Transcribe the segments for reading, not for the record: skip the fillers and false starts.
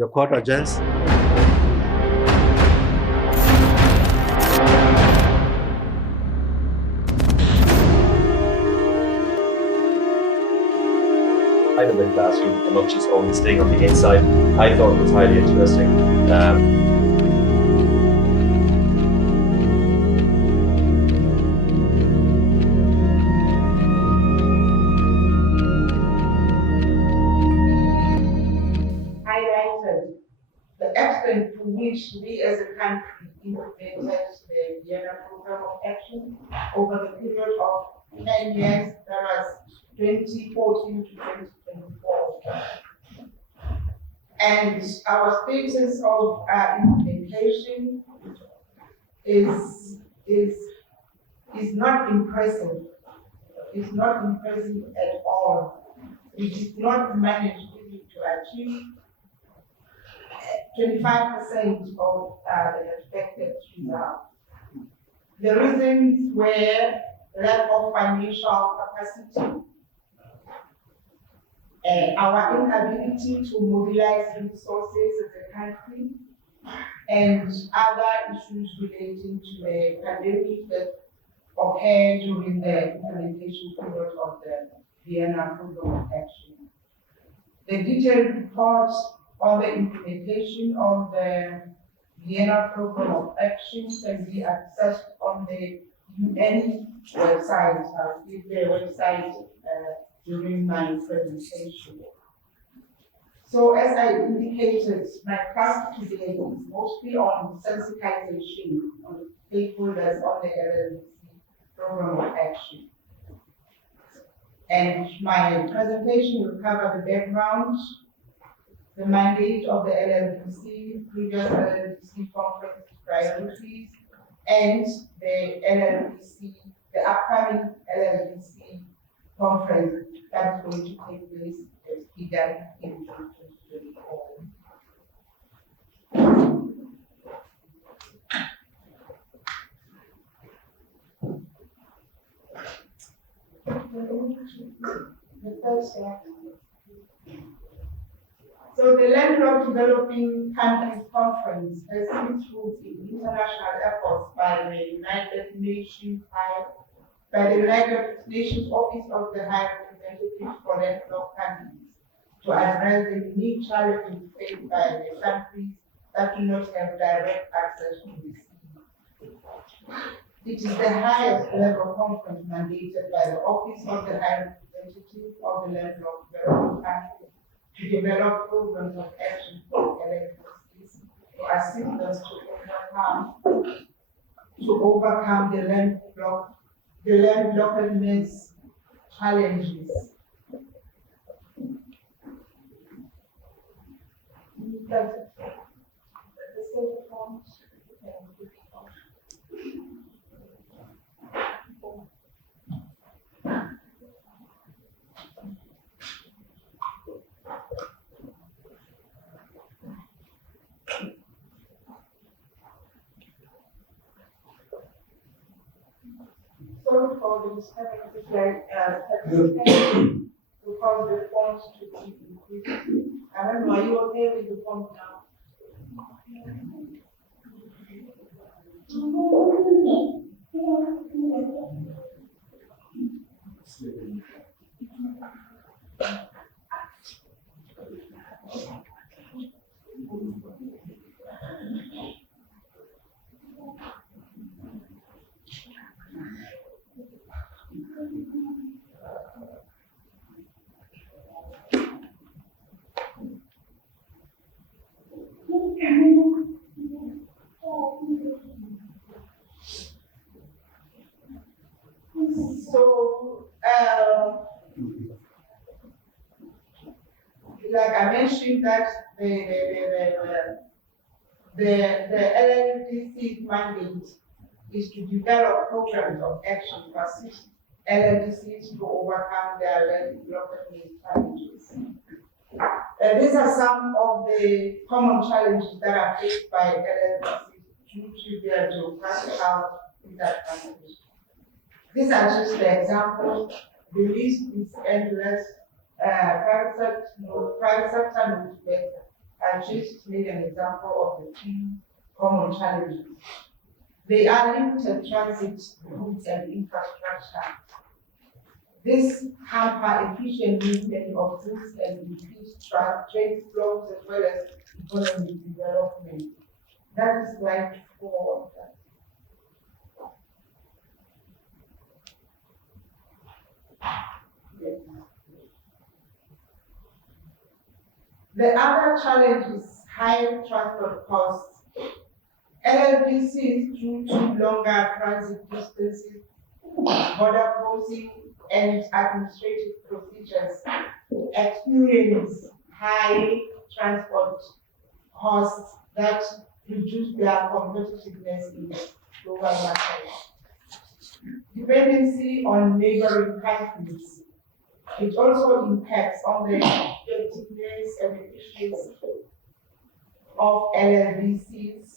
The court adjourns. Of the classroom and not just only staying on the inside, I thought was highly interesting. Highlighted the extent to which we as a country implemented the Vienna Program of Action over the period of 10 years, that was 2014 to 2024. And our status of implementation is not impressive. It's not impressive at all. We did not manage to achieve 25% of the expected result. The reasons were lack of financial capacity, our inability to mobilize resources as a country, and other issues relating to the pandemic that occurred during the implementation period of the Vienna Program of Action. The detailed report on the implementation of the Vienna Program of Action can be accessed on the UN website. I'll give the website during my presentation. So as I indicated, my class today is mostly on sensitization of stakeholders on the LLDC Program of Action. And my presentation will cover the background, the mandate of the LLDC, previous LLDC conference priorities, and the LLDC, the upcoming LLDC conference that's going to take place at Kigali in 2024. The third slide. So the Landlocked Developing Countries Conference has its roots in international efforts by the United Nations Office of the High Representative for Landlocked Countries to address the unique challenges faced by the countries that do not have direct access to the sea. It is the highest level conference mandated by the Office of the High Representative of the Landlocked Developing Countries to develop programs of action for LLDCs to assist us to overcome the landlockedness challenges. Sorry for this because the fonts to be increased. I don't know, are you okay with the font now? So, like I mentioned, that the LLDC's mandate is to develop programs of action to assist LLDCs to overcome their landlockedness challenges. These are some of the common challenges that are faced by LLDCs due to their geographical disadvantage. These are just the examples. The list is endless. Private sector knows better. I just made an example of the three common challenges. They are limited transit routes and infrastructure. This hamper efficient movement of goods and increase trade flows as well as economic development. That is slide 4. Yes. The other challenge is high transport costs. LLDCs, due to longer transit distances, border crossing, and administrative procedures, experience high transport costs that reduce their competitiveness in global markets. Dependency on neighboring countries. It also impacts on the effectiveness and efficiency of LLDCs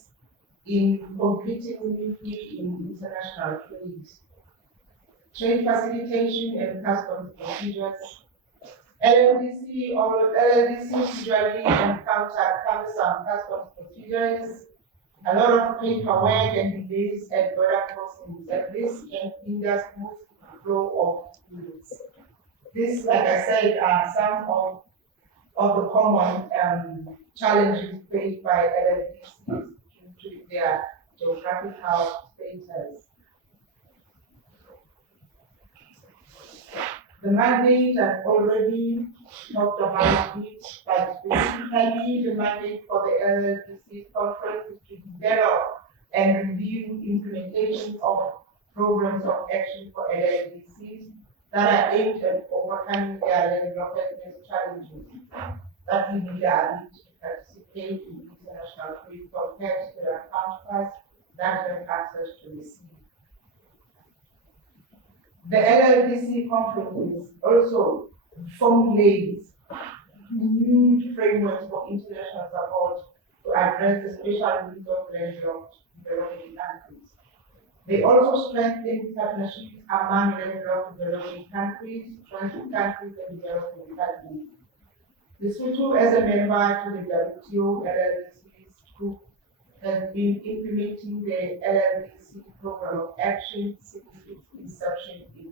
in competing meaningfully in international trade. Trade facilitation and customs procedures. LLDCs usually encounter cumbersome customs procedures, a lot of paperwork and delays at border crossings, and this can hinder smooth flow of goods. This, like I said, are some of the common challenges faced by LLDCs due to their geographical status. The mandate I've already talked about it, but specifically the mandate for the LLDC conference is to develop and review implementation of programs of action for LLDCs that are aimed at overcoming their development challenges that limit their ability to participate in international trade compared to their counterparts that have access to the sea. The LLDC conference also formulates new frameworks for international support to address the special needs of landlocked developing countries. They also strengthen partnerships among landlocked developing countries, transit countries, and developing countries. Lesotho, as a member to the WTO LLDCs group, has been implementing the LLDC program of action since its inception in 2020.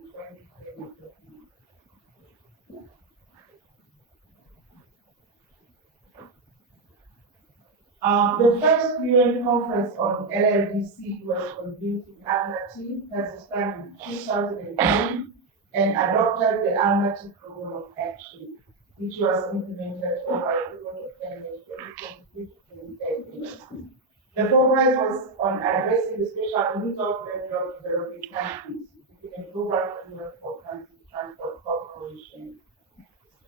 The first UN conference on LLDC was convened in Almaty, Kazakhstan in 2003 and adopted the Almaty program of action, which was implemented over a period of 10 years, 2023 to 2030. The focus was on addressing the special needs of landlocked developing countries within a global framework for transport cooperation.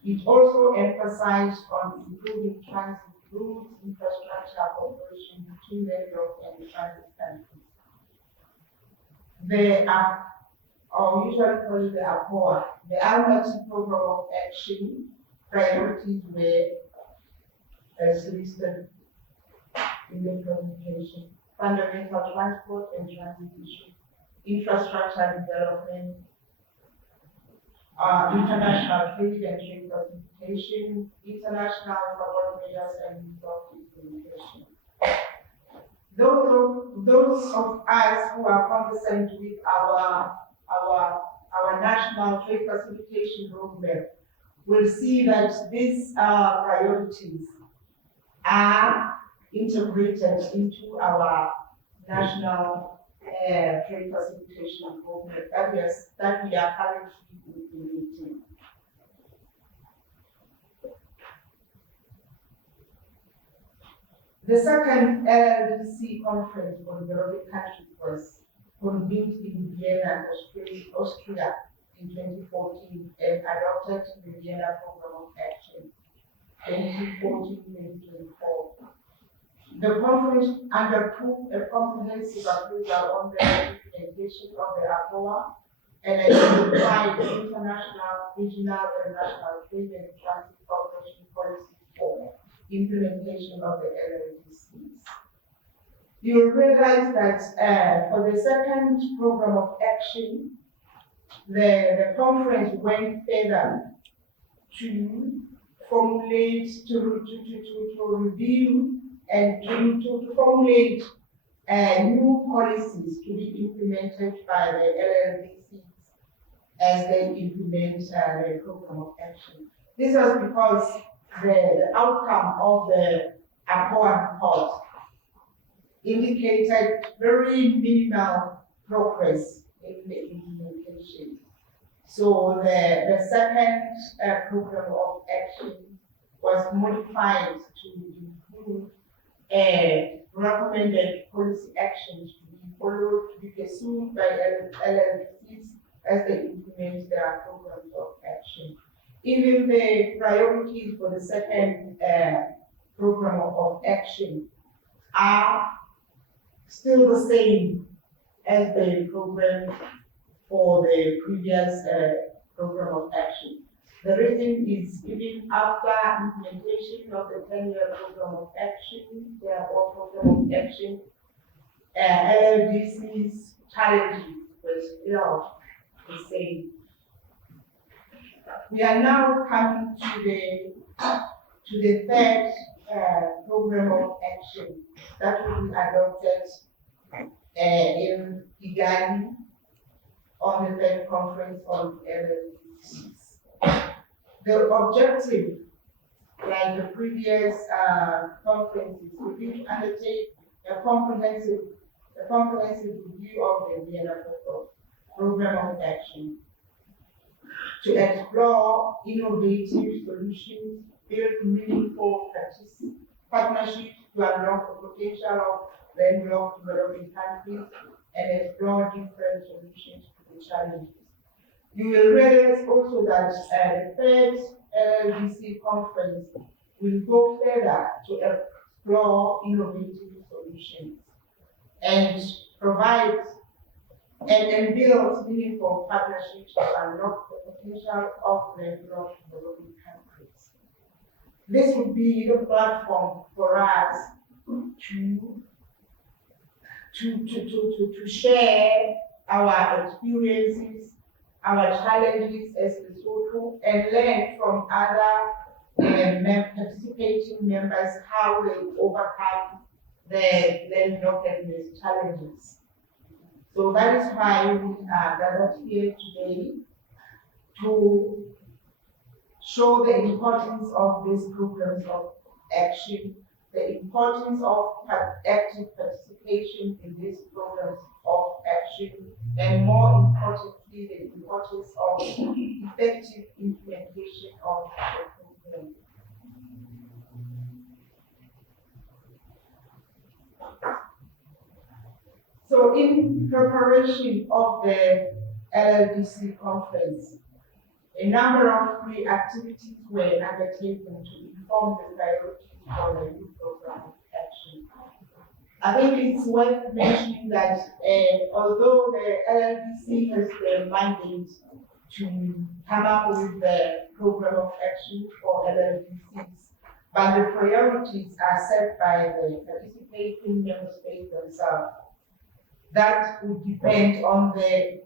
It also emphasized on improving transit routes, infrastructure cooperation between landlocked and transit countries. Or usually call it the APOA, the Almaty program of action priorities were as listed in the presentation: fundamental transport and transit issues, infrastructure development, international trade and trade facilitation, international support measures, and resource implementation. Those of us who are concerned with our national trade facilitation roadmap will see that these priorities are integrated into our national trade facilitation program that we are currently implementing. The second LLDC conference for developing countries was convened in Vienna, Austria in 2014 and adopted the Vienna Program of Action 2014-2024. The conference undertook a comprehensive appraisal on the implementation of the APOA and identified international, regional, and national trade and transit cooperation policies for implementation of the LLDCs. You will realize that for the second program of action, the conference went further to formulate, to review and to formulate new policies to be implemented by the LLDCs as they implement the program of action. This was because the outcome of the APOA report indicated very minimal progress in the implementation. So the second program of action was modified to include recommended policy actions to be followed, to be pursued by LLDCs as they implement their programs of action. Even the priorities for the second program of action are still the same as the program for the previous program of action. The reason is even after implementation of the 10-year program of action, therefore program of action, LLDC's challenges were still the same. We are now coming to the third program of action that will be adopted in Kigali on the third conference on LLDCs. The objective, like the previous conferences, will be to undertake a comprehensive review of the Vienna program of action, to explore innovative solutions, build meaningful partnerships to unlock the potential of landlocked developing countries, and explore different solutions to the challenges. You will realize also that the third LLDC conference will go further to explore innovative solutions and provide and build meaningful partnerships to unlock the potential of landlocked developing countries. This would be the platform for us to share our experiences, our challenges as Lesotho, and learn from other participating members how they overcome the landlockedness challenges. So that is why we are gathered here today to show the importance of these programs of action, the importance of active participation in these programs of action, and more importantly, the importance of effective implementation of the program. So in preparation of the LLDC conference, a number of pre-activities were undertaken to inform the priorities for the new program of action. I think it's worth mentioning that although the LLDC has the mandate to come up with the program of action for LLDCs, but the priorities are set by the participating member states themselves. That would depend on the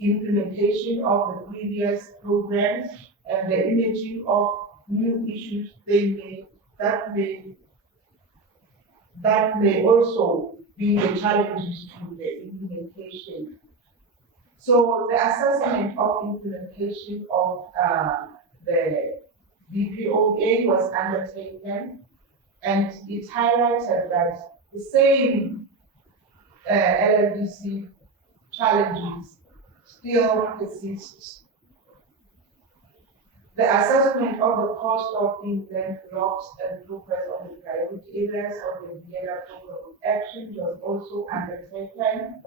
implementation of the previous programs and the imaging of new issues that may also be the challenges to the implementation. So the assessment of implementation of the BPOA was undertaken, and it highlighted that the same LLDC challenges still persist. The assessment of the cost of inland blocks and progress on the priority areas of the Vienna program of action was also undertaken.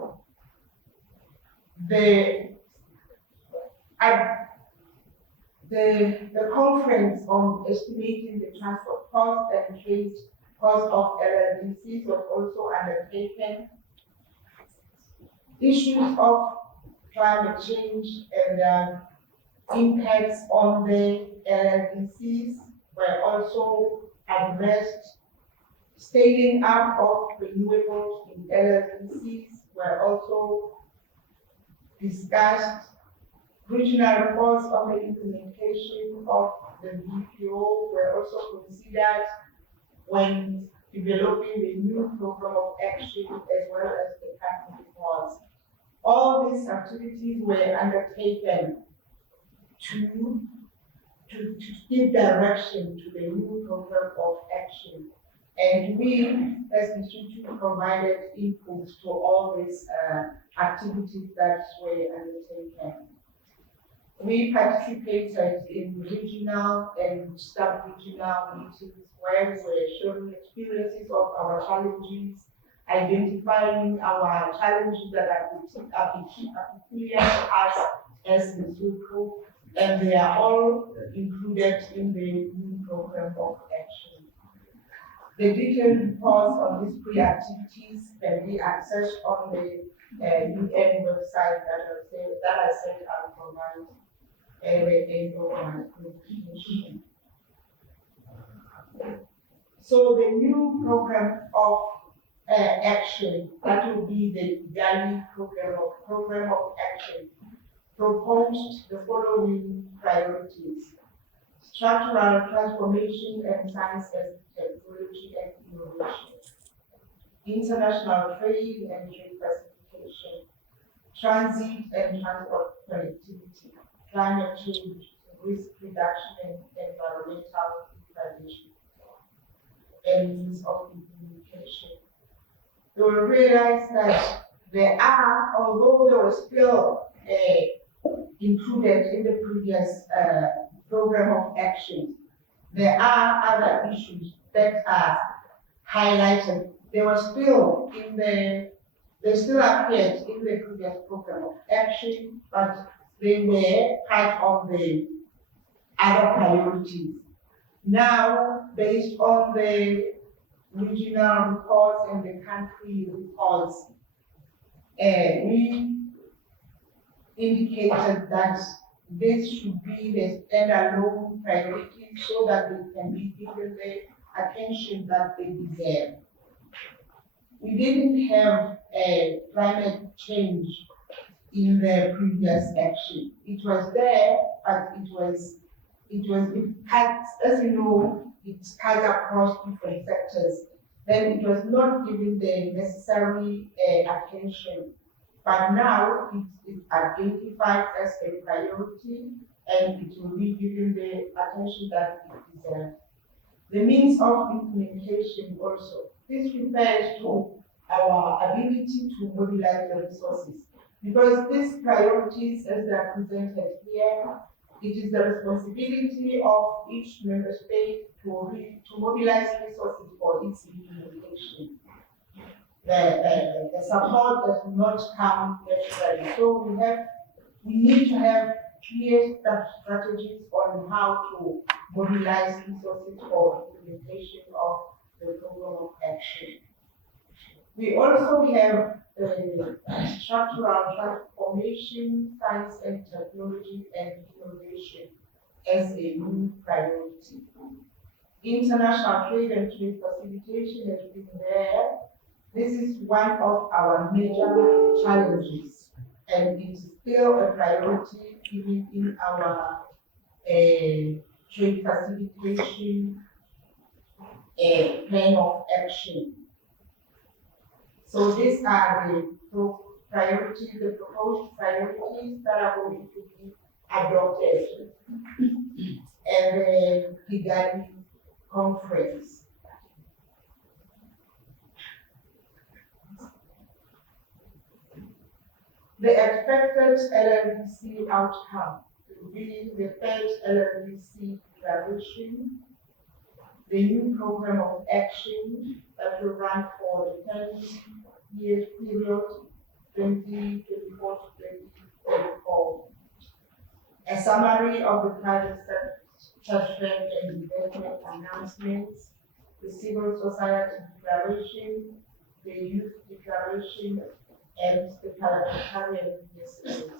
The conference on estimating the transport cost and trade cost of LLDCs was also undertaken. Issues of climate change and impacts on the LLDCs were also addressed. Scaling up of renewables in LLDCs were also discussed. Regional reports on the implementation of the BPO were also considered when developing the new program of action as well as the country reports. All these activities were undertaken to give direction to the new program of action. And we, as institute, provided input to all these activities that were undertaken. We participated in regional and sub-regional meetings where we were sharing experiences of our challenges, identifying our challenges that are peculiar to us as Lesotho, and they are all included in the new program of action. The detailed reports on these pre-activities can be accessed on the UN website that I said I'll provide information. So the new program of action, that will be the Kigali program of action, proposed the following priorities: structural transformation and science and technology and innovation, international trade and trade facilitation, transit and transport connectivity, climate change, risk reduction and environmental degradation, and means of communication. You will realize that there are, although there was still included in the previous program of action, there are other issues that are highlighted. They still appeared in the previous program of action, but they were part of the other priorities. Now, based on the regional reports and the country reports, we indicated that this should be the standalone priority so that they can be given the attention that they deserve. We didn't have climate change in the previous action. It was there, but it cuts, as you know, it cuts across different sectors. Then it was not given the necessary attention. But now it is identified as a priority and it will be given the attention that it deserves. The means of implementation also. This refers to our ability to mobilize the resources. Because these priorities, as they are presented here, it is the responsibility of each member state to mobilize resources for its implementation. The support does not come naturally. So we need to have clear strategies on how to mobilize resources for implementation of the program of action. We also have structural transformation, science and technology and innovation as a new priority. International trade and trade facilitation has been there. This is one of our major challenges, and it is still a priority even in our trade facilitation plan of action. So these are the priorities, the proposed priorities that are going to be adopted at the Kigali conference. The expected LLDC outcome will be the first LLDC declaration, the new program of action that will run for the 10-year period 2024 to 2034, a summary of the private sector and investment announcements, the civil society declaration, the youth declaration, and the parliamentarian ministry.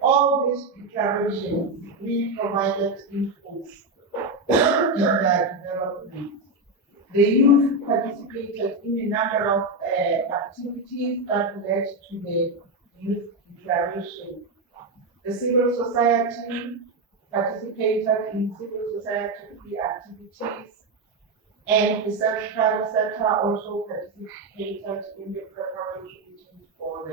All these declarations, we provided inputs in their development. The youth participated in a number of activities that led to the youth declaration. The civil society participated in civil society activities, and the private sector also participated in the preparation meetings for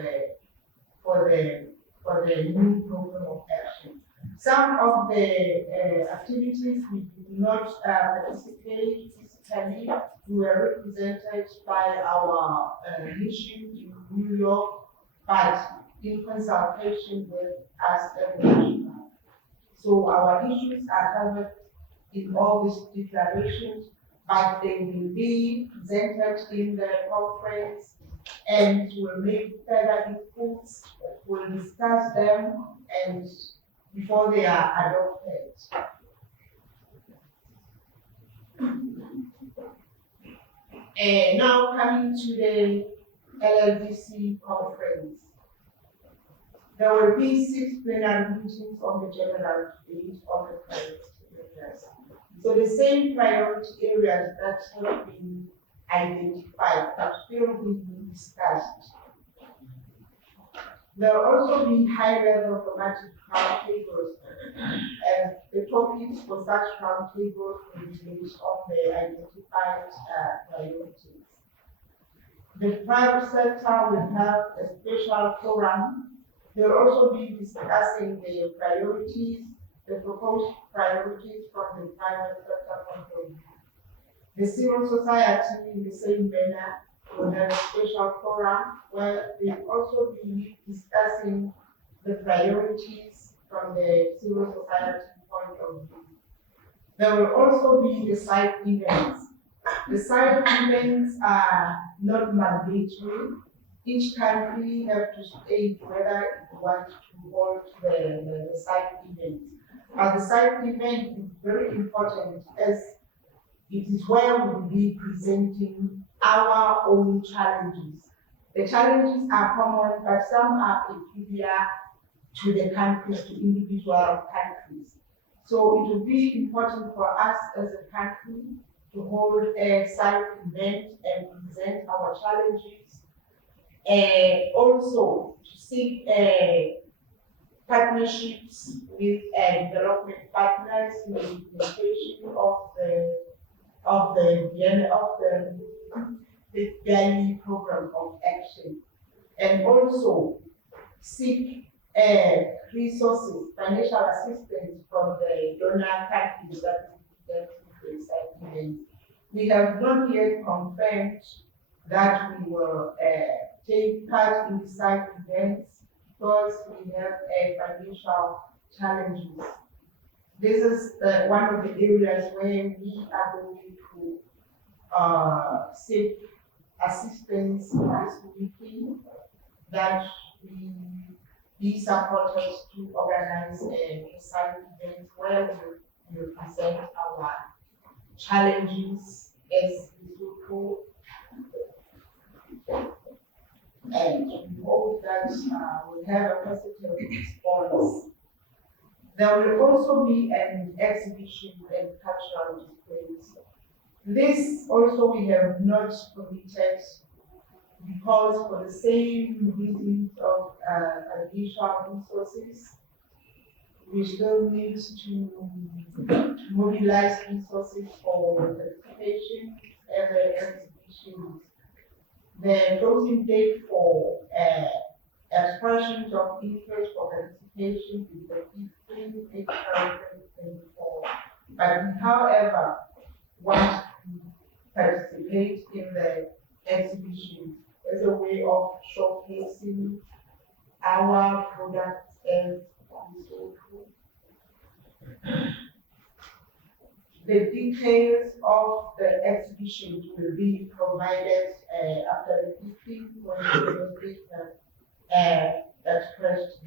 the new program of action. Some of the activities we did not participate physically. We were represented by our mission in New York, but in consultation with us as a national. So our issues are covered in all these declarations, but they will be presented in the conference and will make further inputs, we'll discuss them and before they are adopted. Now coming to the LLDC conference. There will be 6 plenary meetings on the general debate on the priority areas. So the same priority areas that have been identified have still been discussed. There will also be high-level thematic roundtables, and the topics for such roundtables will be based on the identified priorities. The private sector will have a special forum. They'll also be discussing the priorities, the proposed priorities from the private sector point of view. The civil society in the same manner will have a special forum where they'll also be discussing the priorities from the civil society point of view. There will also be the side events. The side events are not mandatory. Each country has to state whether it wants to hold the side event. But the side event is very important as it is where we will be presenting our own challenges. The challenges are common, but some are peculiar to the countries, to individual countries. So it will be important for us as a country to hold a side event and present our challenges. Also to seek partnerships with development partners in the implementation of the Biali program of action, and also seek resources, financial assistance from the donor countries that represent. We have not yet confirmed that we will take part in the side events because we have financial challenges. This is one of the areas where we are going to seek assistance this weekend, that we be supported to organize a side event where we will present our challenges as Lesotho, and we hope that we'll have a positive response. There will also be an exhibition and cultural displays. This also we have not committed because for the same reasons of financial resources, we still need to mobilize resources for participation and the exhibitions. The closing date for expressions of interest for participation is the 15th April 2024. But we, however, want to participate in the exhibition as a way of showcasing our products as Lesotho. The details of the exhibition will be provided after the 15th when they expressed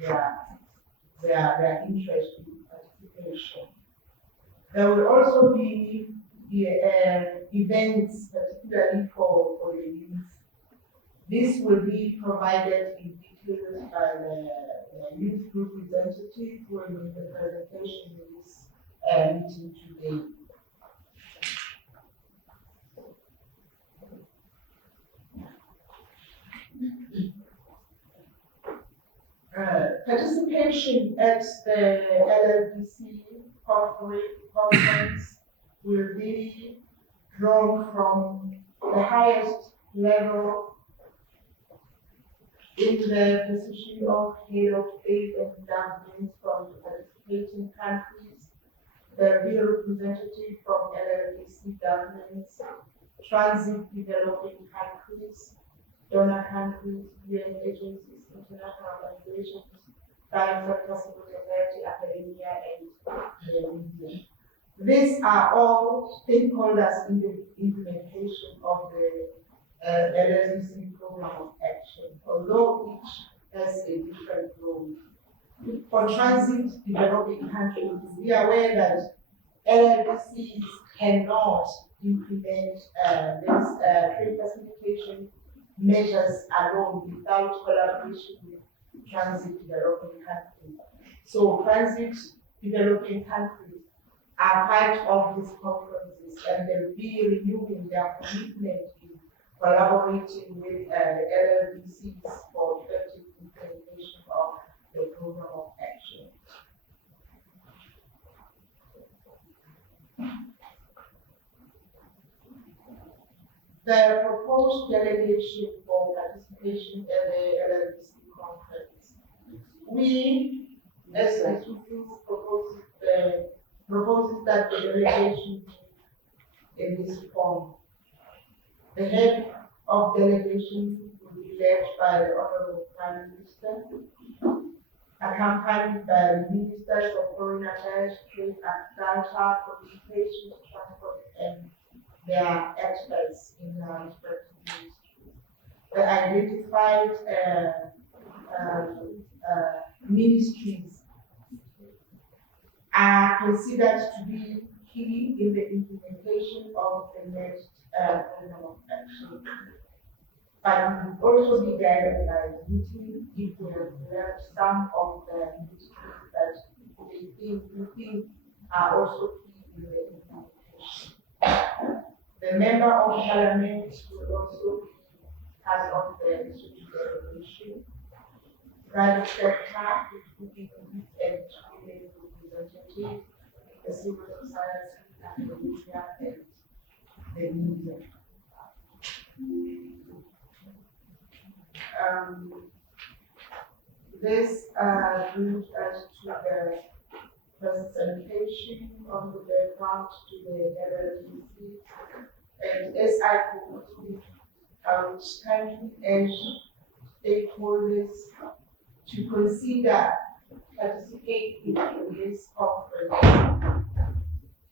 their interest in participation. There will also be events, particularly for the youth. This will be provided in details by the youth group representative who will make the presentation in this meeting today. Participation at the LLDC conference will be drawn from the highest level in the position of head of state and government from the participating countries, the real representative from LLDC governments, transit developing countries, donor countries, UN agencies, international organizations, private sector, civil society, academia, and the media. These are all stakeholders in the implementation of the LLDC program of action, although each has a different role. For transit developing countries, we are aware that LLDCs cannot implement this trade facilitation measures alone without collaboration with transit developing countries. So transit developing countries are part of these conferences, and they'll be renewing their commitment in collaborating with the LLDCs for effective implementation of the program of action. The proposed delegation for participation in the LLDC conference. We, as a proposes that the delegation be in this form. The head of delegation will be led by the Honorable Prime Minister, accompanied by the Ministers of Foreign Affairs, Trade, Agriculture, Communications, Transport, and their experts in their respective ministries. The identified ministries are considered to be key in the implementation of the next program of action. But we will also be guided by the meeting if we have left some of the ministries that we think are also key in the implementation. The member of parliament will also be part of the institute delegation. Private sector, which will be and women representative, the civil society, academia, and the media. This brings us to the presentation on the background to the LLDC. And as I conclude, I would kindly urge stakeholders to consider participating in this conference,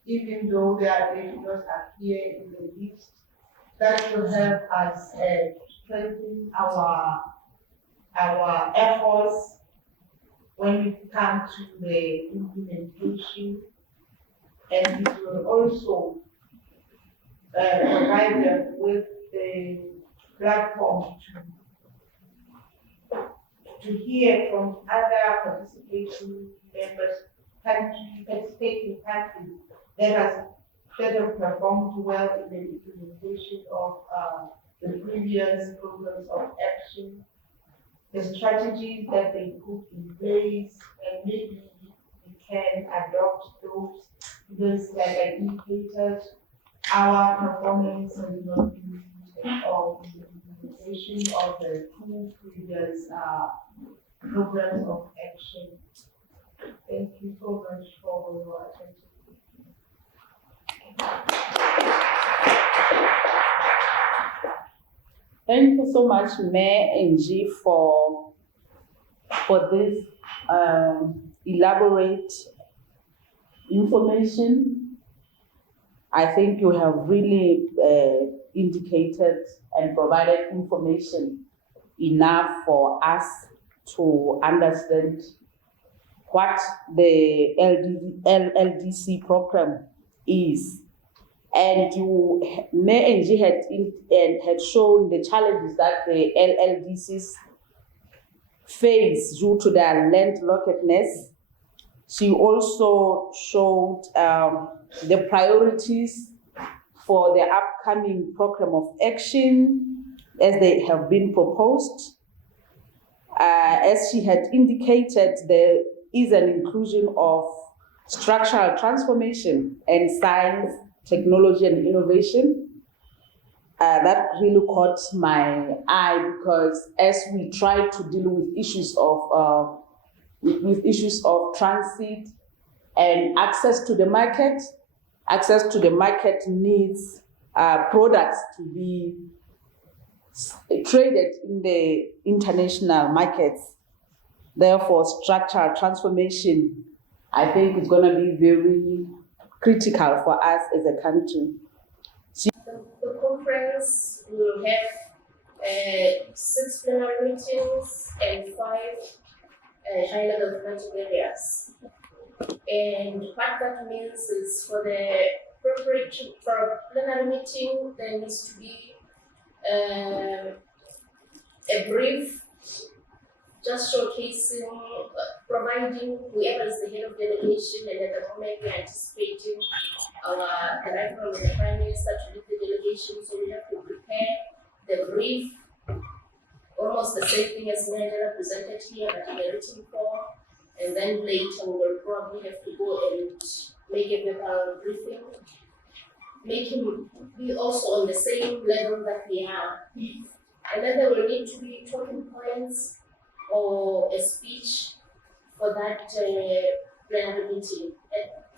even though their delegates are here in the list. That will help us strengthen our efforts when it comes to the implementation, and it will also provide them with a platform to hear from other participating members, participating countries that have performed well in the implementation of the previous programs of action, the strategies that they put in place, and maybe we can adopt those because, like I indicated, our performance has not been of the implementation of the two previous programs of action. Thank you so much for your attention. Thank you so much, Mayor Angie, for this elaborate information. I think you have really indicated and provided information enough for us to understand what the LLDC program is. And Mayor Angie had shown the challenges that the LLDCs face due to their landlockedness. She also showed the priorities for the upcoming program of action as they have been proposed. As she had indicated, there is an inclusion of structural transformation and science, technology and innovation. That really caught my eye because as we try to deal with issues of transit and access to the market needs products to be traded in the international markets. Therefore, structural transformation, I think, is going to be very critical for us as a country. The conference will have 6 plenary meetings and 5 high-level thematic areas. And what that means is for the preparation for a plenary meeting, there needs to be a brief, just showcasing, providing whoever is the head of delegation, and at the moment we're anticipating the arrival of the Prime Minister to lead the delegation, so we have to prepare the brief, almost the same thing as Nigeria presented here, but in a written form, and then later we will probably have to go and make a verbal briefing, make him be also on the same level that we are. And then there will need to be talking points or a speech for that plenary meeting,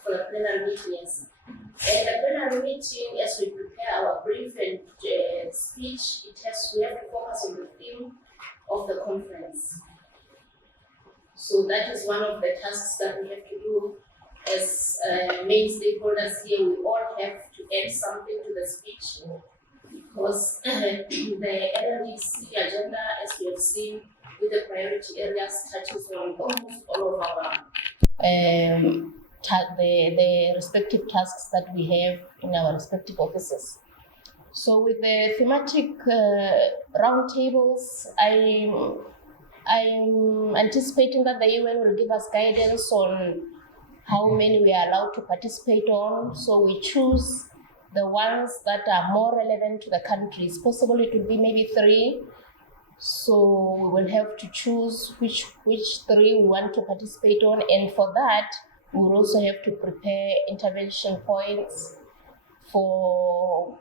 for the plenary meeting, yes. And the plenary meeting, as we prepare our brief and speech, we have to focus on the theme of the conference. So that is one of the tasks that we have to do as main stakeholders here. We all have to add something to the speech because the LDC agenda, as we have seen, with the priority areas, touches on almost all of our the respective tasks that we have in our respective offices. So with the thematic roundtables, I'm anticipating that the UN will give us guidance on how many we are allowed to participate on. So we choose the ones that are more relevant to the countries. Possibly it will be maybe 3. So we will have to choose which 3 we want to participate on, and for that we will also have to prepare intervention points. For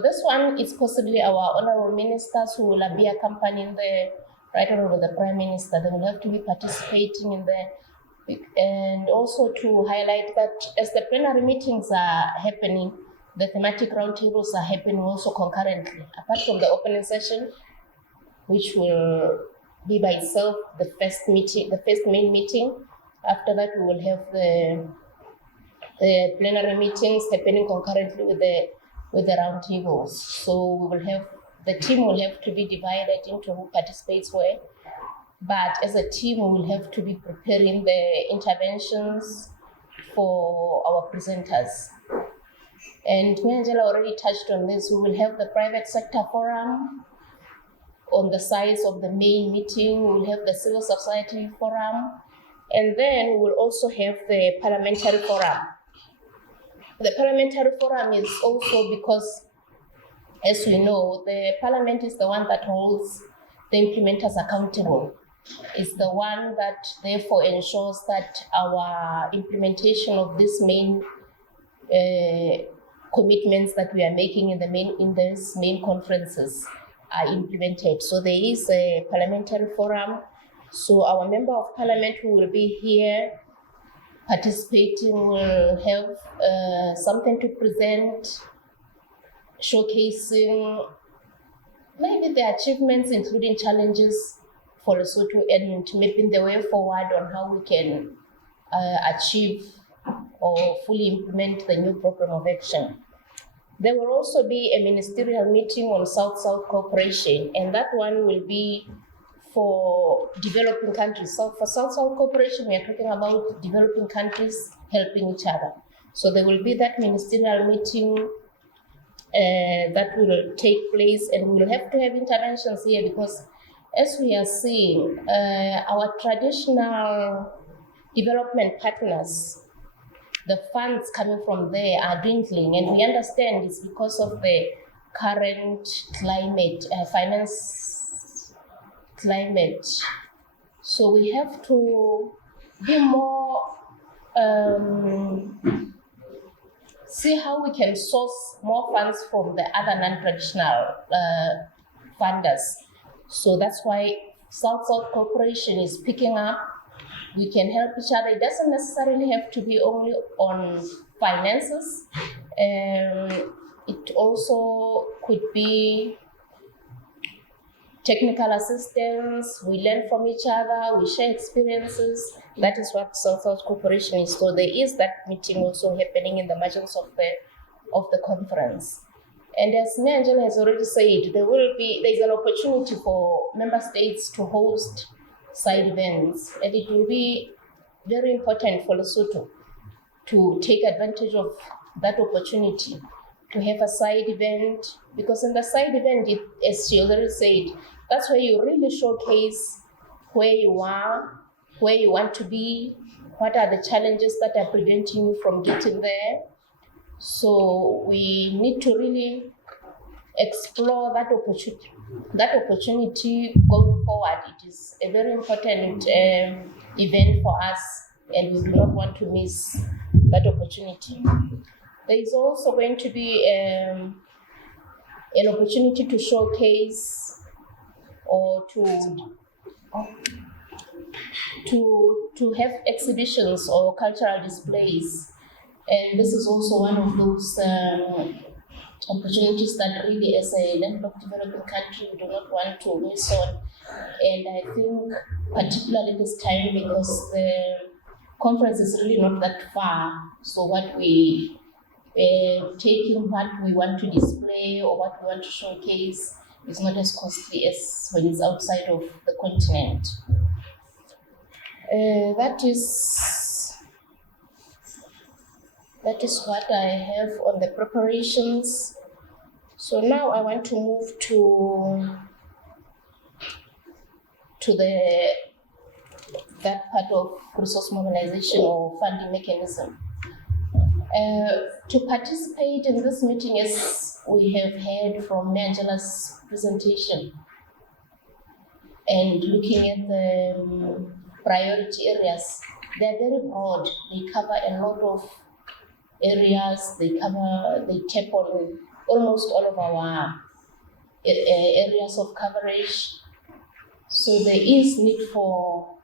this one, it's possibly our honorable ministers who will be accompanying the Right Honorable the Prime Minister. They will have to be participating in the, and also to highlight that as the plenary meetings are happening, the thematic roundtables are happening also concurrently. Apart from the opening session, which will be by itself the first main meeting. After that, we will have the plenary meetings happening concurrently with the roundtables. So we will have, the team will have to be divided into who participates where. But as a team, we will have to be preparing the interventions for our presenters. And Angela already touched on this. We will have the private sector forum on the sides of the main meeting. We will have the civil society forum, and then we will also have the parliamentary forum. The parliamentary forum is also because, as we know, the parliament is the one that holds the implementers accountable. It's the one that therefore ensures that our implementation of these main commitments that we are making in these main conferences are implemented. So there is a parliamentary forum. So our member of parliament who will be here participating will have something to present, showcasing maybe the achievements, including challenges for Lesotho, and mapping the way forward on how we can achieve or fully implement the new program of action. There will also be a ministerial meeting on South-South cooperation, and that one will be for developing countries. So for South-South cooperation, we are talking about developing countries helping each other. So there will be that ministerial meeting that will take place, and we will have to have interventions here because, as we are seeing, our traditional development partners, the funds coming from there are dwindling, and we understand it's because of the current climate, finance climate. So we have to be more see how we can source more funds from the other non-traditional funders. So that's why South-South cooperation is picking up. We can help each other. It doesn't necessarily have to be only on finances. It also could be technical assistance. We learn from each other. We share experiences. That is what South-South cooperation is. So there is that meeting also happening in the margins of the conference. And as Angela has already said, there's an opportunity for member states to host side events, and it will be very important for Lesotho to take advantage of that opportunity to have a side event, because in the side event, as she already said, that's where you really showcase where you are, where you want to be, what are the challenges that are preventing you from getting there. So we need to really explore that opportunity going forward. It is a very important event for us, and we do not want to miss that opportunity. There is also going to be an opportunity to showcase or to have exhibitions or cultural displays, and this is also one of those opportunities that really, as a landlocked developing country, we do not want to miss on. And I think particularly this time, because the conference is really not that far, so what we taking what we want to display or what we want to showcase is not as costly as when it's outside of the continent. That is what I have on the preparations. So now I want to move to that part of resource mobilization or funding mechanism. To participate in this meeting, as we have heard from Angela's presentation, and looking at the priority areas, they're very broad. They cover a lot of areas. They tap on almost all of our areas of coverage. So there is need for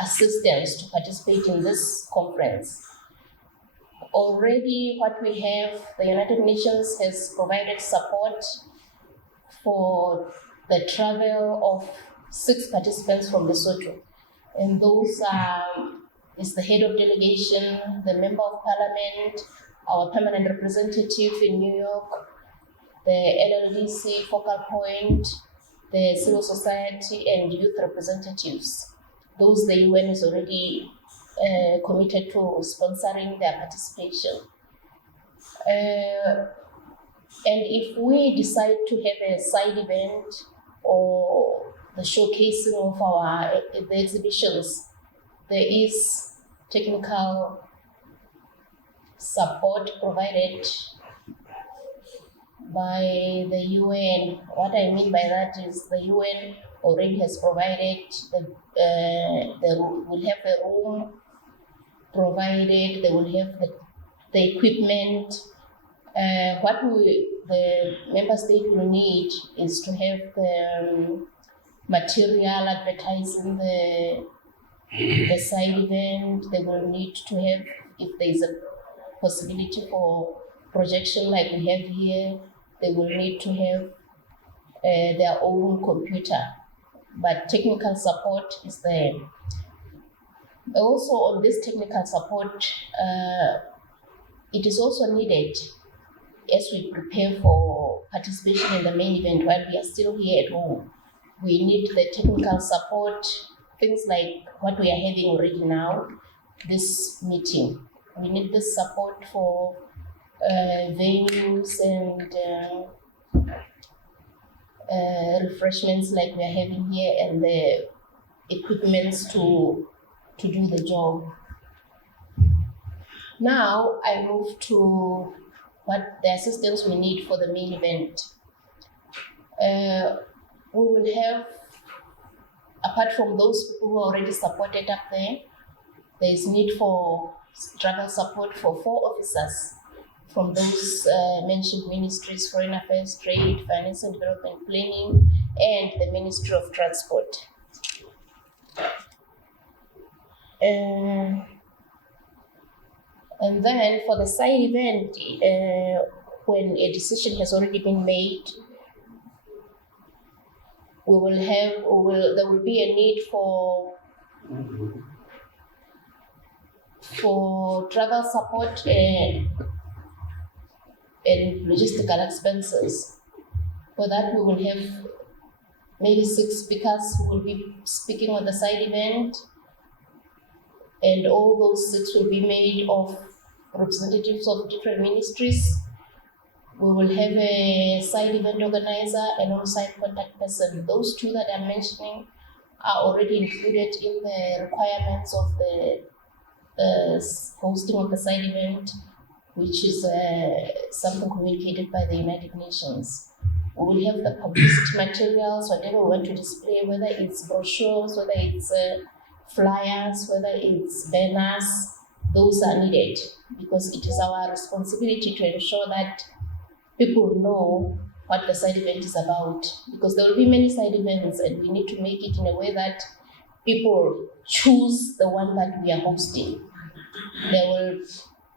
assistance to participate in this conference. Already what we have, the United Nations has provided support for the travel of 6 participants from Lesotho. And those is the head of delegation, the member of parliament, our permanent representative in New York, the LLDC focal point, the civil society and youth representatives. Those the UN is already committed to sponsoring their participation. And if we decide to have a side event or the showcasing of the exhibitions, there is technical support provided by the UN. What I mean by that is the UN already has provided will have a room provided. They will have the equipment. What the member state will need is to have the material advertising the side event. They will need to have, if there is a possibility for projection like we have here, they will need to have their own computer. But technical support is there. Also on this technical support, it is also needed as we prepare for participation in the main event while we are still here at home. We need the technical support, things like what we are having already now, this meeting. We need this support for venues and refreshments like we are having here, and the equipments to do the job. Now I move to what the assistance we need for the main event. We will have, apart from those people who are already supported up there, there is need for travel support for 4 officers from those mentioned ministries: Foreign Affairs, Trade, Finance and Development, Planning, and the Ministry of Transport. And then for the side event, when a decision has already been made, there will be a need for travel support and logistical expenses. For that, we will have maybe 6 speakers who will be speaking on the side event, and all those 6 will be made of representatives of different ministries. We will have a side event organizer and on-site contact person. Those 2 that I'm mentioning are already included in the requirements of the hosting of the side event, which is something communicated by the United Nations. We will have the publicity materials, whatever we want to display, whether it's brochures, whether it's flyers, whether it's banners. Those are needed because it is our responsibility to ensure that people know what the side event is about, because there will be many side events and we need to make it in a way that people choose the one that we are hosting. There will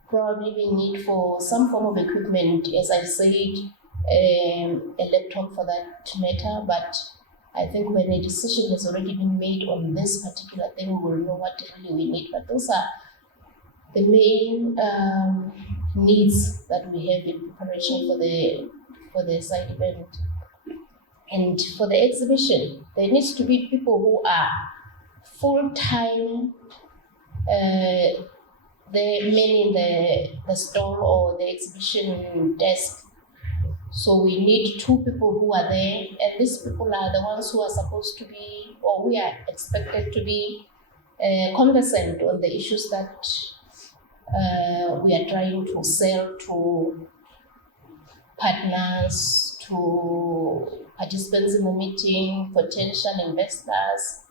probably be need for some form of equipment, as I said, a laptop for that matter, but I think when a decision has already been made on this particular thing, we will know what really we need. But those are the main needs that we have in preparation for the side event. And for the exhibition, there needs to be people who are full-time, the men in the stall or the exhibition desk. So we need 2 people who are there, and these people are the ones who are supposed to be, or we are expected to be, conversant on the issues that we are trying to sell to partners, to participants in the meeting, potential investors.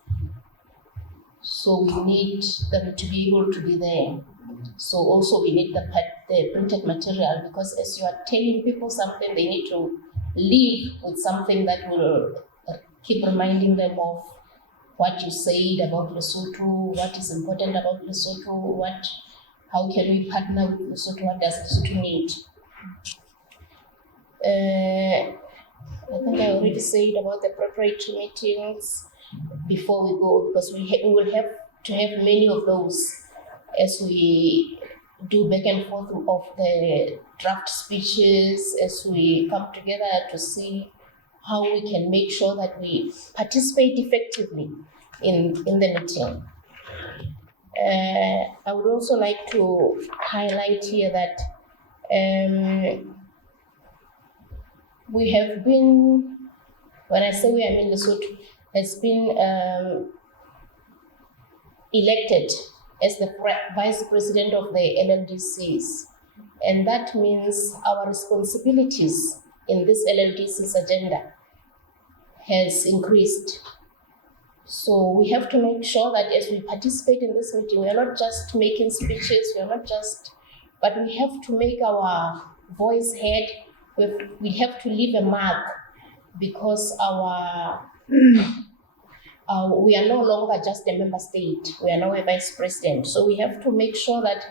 So we need them to be able to be there. So also we need the printed material, because as you are telling people something, they need to leave with something that will keep reminding them of what you said about Lesotho, what is important about Lesotho, how can we partner with Lesotho, what does Lesotho need. I think I already said about the preparatory meetings before we go, because we will have to have many of those as we do back and forth of the draft speeches, as we come together to see how we can make sure that we participate effectively in the meeting. I would also like to highlight here that we have been, when I say we are in Lesotho, has been elected as the vice president of the LLDCs. And that means our responsibilities in this LLDC's agenda has increased. So we have to make sure that as we participate in this meeting, we are not just making speeches, but we have to make our voice heard. We have to leave a mark, because we are no longer just a member state. We are now a vice president. So we have to make sure that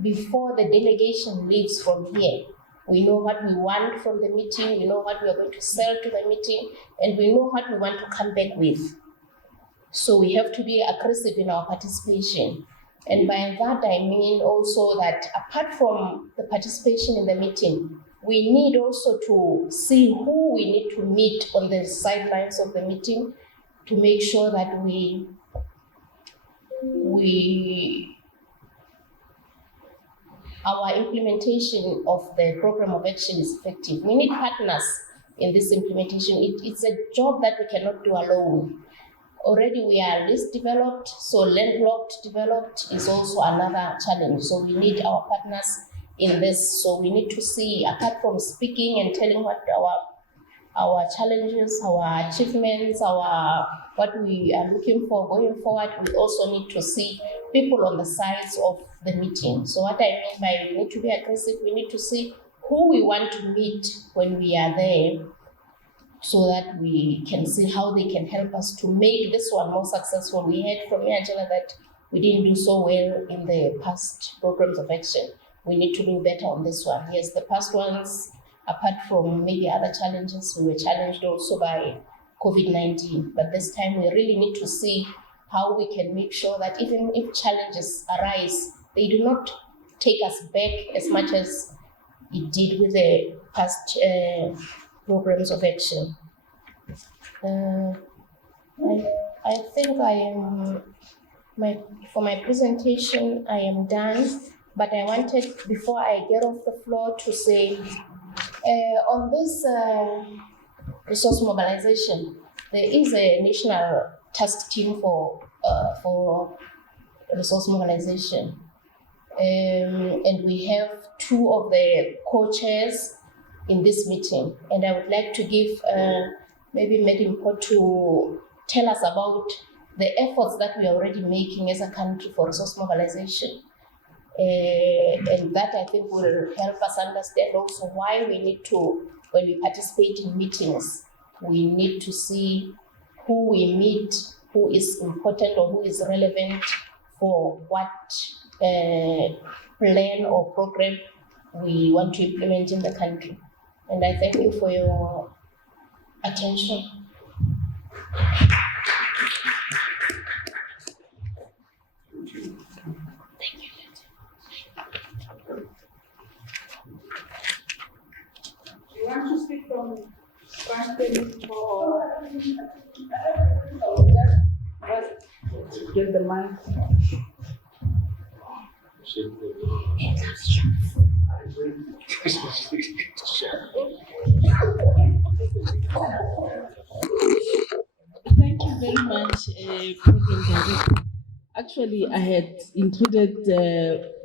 before the delegation leaves from here, we know what we want from the meeting, we know what we are going to sell to the meeting, and we know what we want to come back with. So we have to be aggressive in our participation. And by that, I mean also that apart from the participation in the meeting, we need also to see who we need to meet on the sidelines of the meeting to make sure that our implementation of the program of action is effective. We need partners in this implementation. It's a job that we cannot do alone. Already we are least developed, so landlocked developed is also another challenge. So we need our partners in this. So we need to see, apart from speaking and telling what our challenges, our achievements, what we are looking for going forward, we also need to see people on the sides of the meeting. So what I mean by we need to be aggressive, we need to see who we want to meet when we are there, so that we can see how they can help us to make this one more successful. We heard from Angela that we didn't do so well in the past programs of action. We need to do better on this one. Yes, the past ones, apart from maybe other challenges, we were challenged also by COVID-19. But this time we really need to see how we can make sure that even if challenges arise, they do not take us back as much as it did with the past programs of action. I think I am, for my presentation, I am done, but I wanted, before I get off the floor, to say, on this resource mobilization, there is a national task team for resource mobilization. And we have two of the co-chairs in this meeting, and I would like to give maybe Medimpo to tell us about the efforts that we are already making as a country for resource mobilization. And that I think will help us understand also why we need to, when we participate in meetings, we need to see who we meet, who is important or who is relevant for what plan or program we want to implement in the country. And I thank you for your attention. Thank you. Do you want to speak from front page or just get the mic? Thank you very much, Program Director. Actually, I had included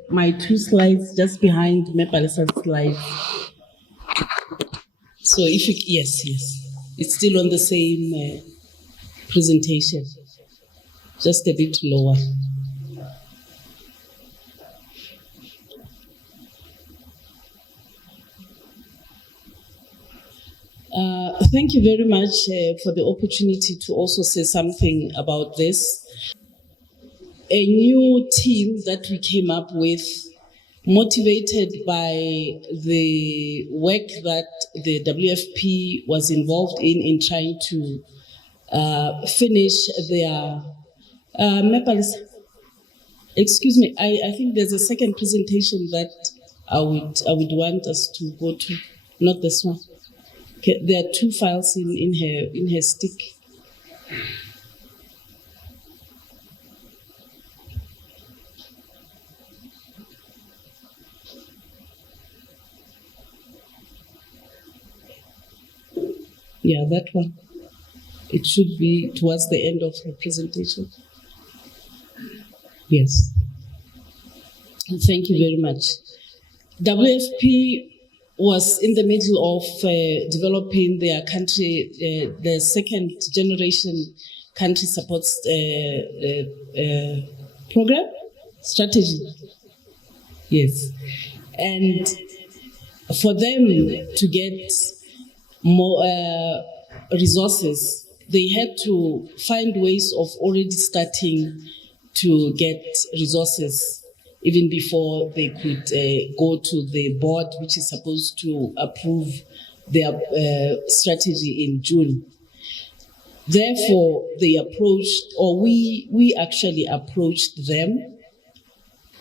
my 2 slides just behind Mepalisa's slides. So if you, yes, it's still on the same presentation, just a bit lower. Thank you very much for the opportunity to also say something about this. A new team that we came up with, motivated by the work that the WFP was involved in trying to finish their Mepalis. Excuse me, I think there's a second presentation that I would want us to go to, not this one. Okay, there are 2 files in her stick. Yeah, that one. It should be towards the end of her presentation. Yes. Thank you very much. WFP was in the middle of developing their country, the second generation country supports program, strategy. Yes. And for them to get more resources, they had to find ways of already starting to get resources even before they could go to the board, which is supposed to approve their strategy in June. Therefore, they approached, or we actually approached them,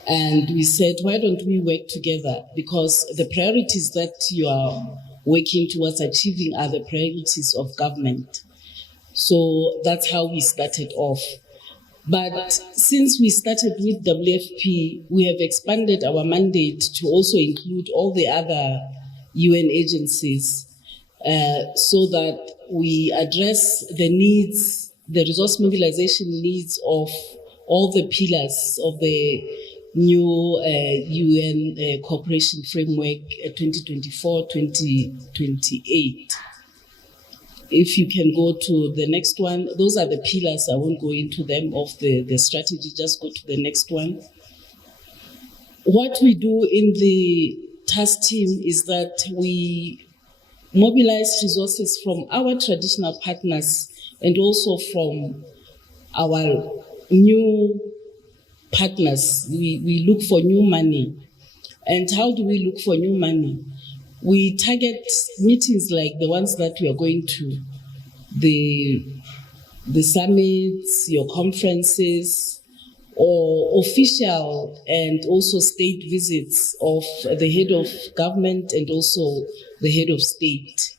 and we said, why don't we work together? Because the priorities that you are working towards achieving are the priorities of government. So that's how we started off. But since we started with WFP, we have expanded our mandate to also include all the other UN agencies so that we address the needs, the resource mobilization needs of all the pillars of the new UN cooperation framework 2024-2028. if you can go to the next one, those are the pillars. I won't go into them of the strategy, just go to the next one. What we do in the task team is that we mobilize resources from our traditional partners and also from our new partners. We look for new money. And how do we look for new money? We target meetings like the ones that we are going to, the summits, your conferences, or official and also state visits of the head of government and also the head of state.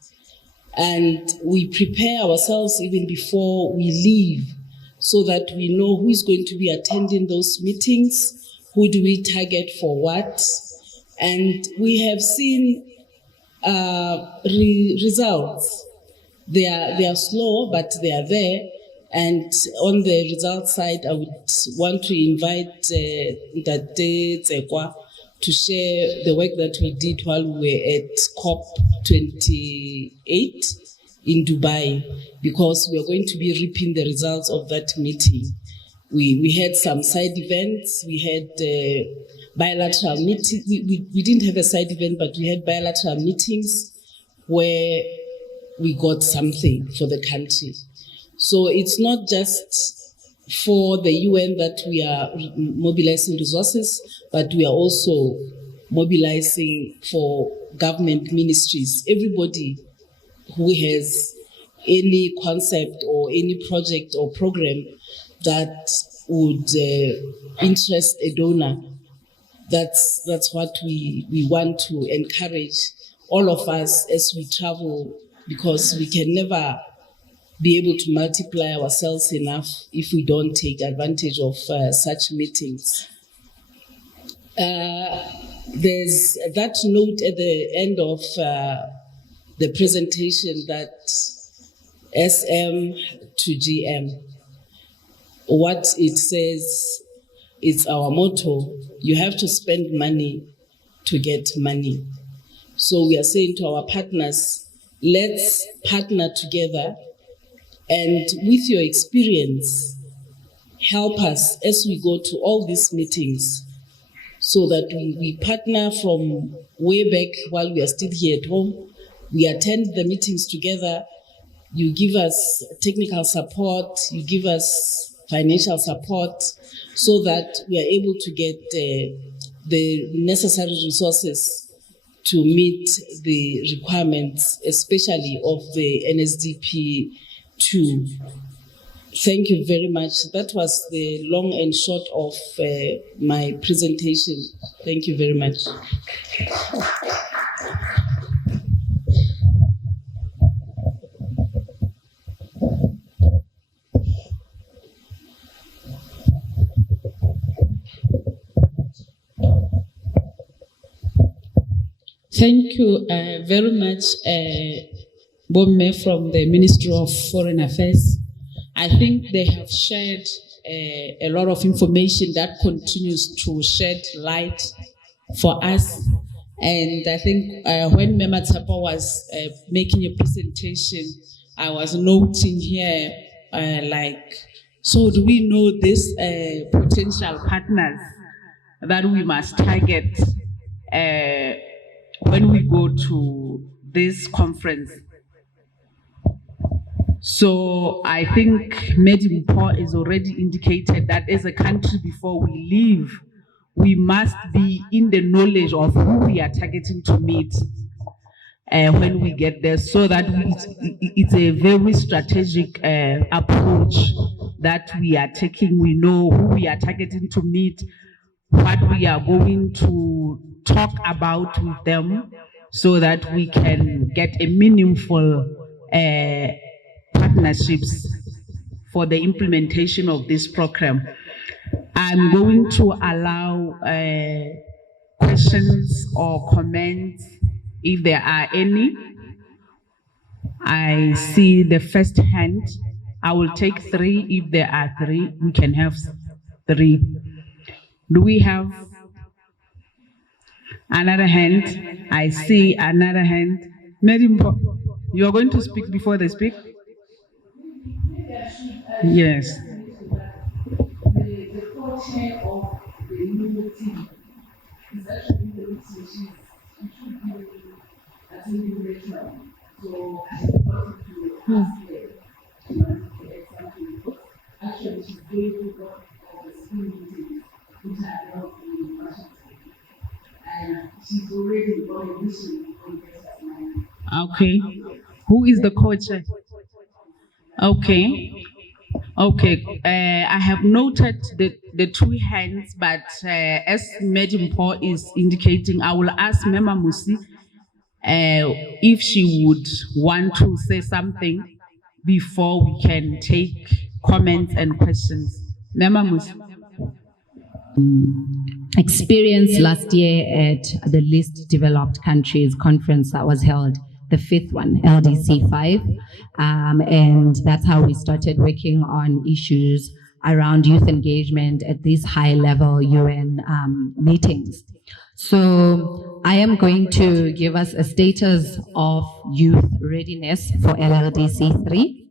And we prepare ourselves even before we leave so that we know who is going to be attending those meetings, who do we target for what. And we have seen results. They are slow, but they are there. And on the results side, I would want to invite Ndate Tsekwa to share the work that we did while we were at COP28 in Dubai, because we are going to be reaping the results of that meeting. We had some side events, we had bilateral meetings. We didn't have a side event, but we had bilateral meetings where we got something for the country. So it's not just for the UN that we are mobilizing resources, but we are also mobilizing for government ministries. Everybody who has any concept or any project or program that would interest a donor, that's what we want to encourage all of us as we travel, because we can never be able to multiply ourselves enough if we don't take advantage of such meetings. There's that note at the end of the presentation that SM to GM, what it says, it's our motto: you have to spend money to get money. So we are saying to our partners, let's partner together, and with your experience, help us as we go to all these meetings, so that we partner from way back while we are still here at home. We attend the meetings together. You give us technical support, you give us financial support, so that we are able to get the necessary resources to meet the requirements, especially of the NSDP 2. Thank you very much. That was the long and short of my presentation. Thank you very much. Thank you very much, Bomme from the Ministry of Foreign Affairs. I think they have shared a lot of information that continues to shed light for us. And I think when Mema Tsapa was making a presentation, I was noting here, so do we know these potential partners that we must target when we go to this conference? So I think Medimpo is already indicated that as a country, before we leave, we must be in the knowledge of who we are targeting to meet when we get there, so that it's a very strategic approach that we are taking. We know who we are targeting to meet, what we are going to talk about with them, so that we can get a meaningful partnerships for the implementation of this program. I'm going to allow questions or comments if there are any. I see the first hand. I will take 3. If there are 3, we can have 3. Do we have another hand? I see another hand. Medimpo. You are going to speak before they speak? Yes. The co-chair of the new team is actually the meeting. She should be attending later. So I wanted to ask her to add something because actually she's going to go of the school meetings which are held in Washington. And she's already got a mission on Better Mind. Okay. Who is the co-chair? Okay. Okay. I have noted the two hands, but as Madam Paul is indicating, I will ask Mema Musi if she would want to say something before we can take comments and questions. Mema Musi. Experience last year at the Least Developed Countries Conference that was held, the fifth one, LDC 5. And that's how we started working on issues around youth engagement at these high-level UN meetings. So I am going to give us a status of youth readiness for LLDC 3.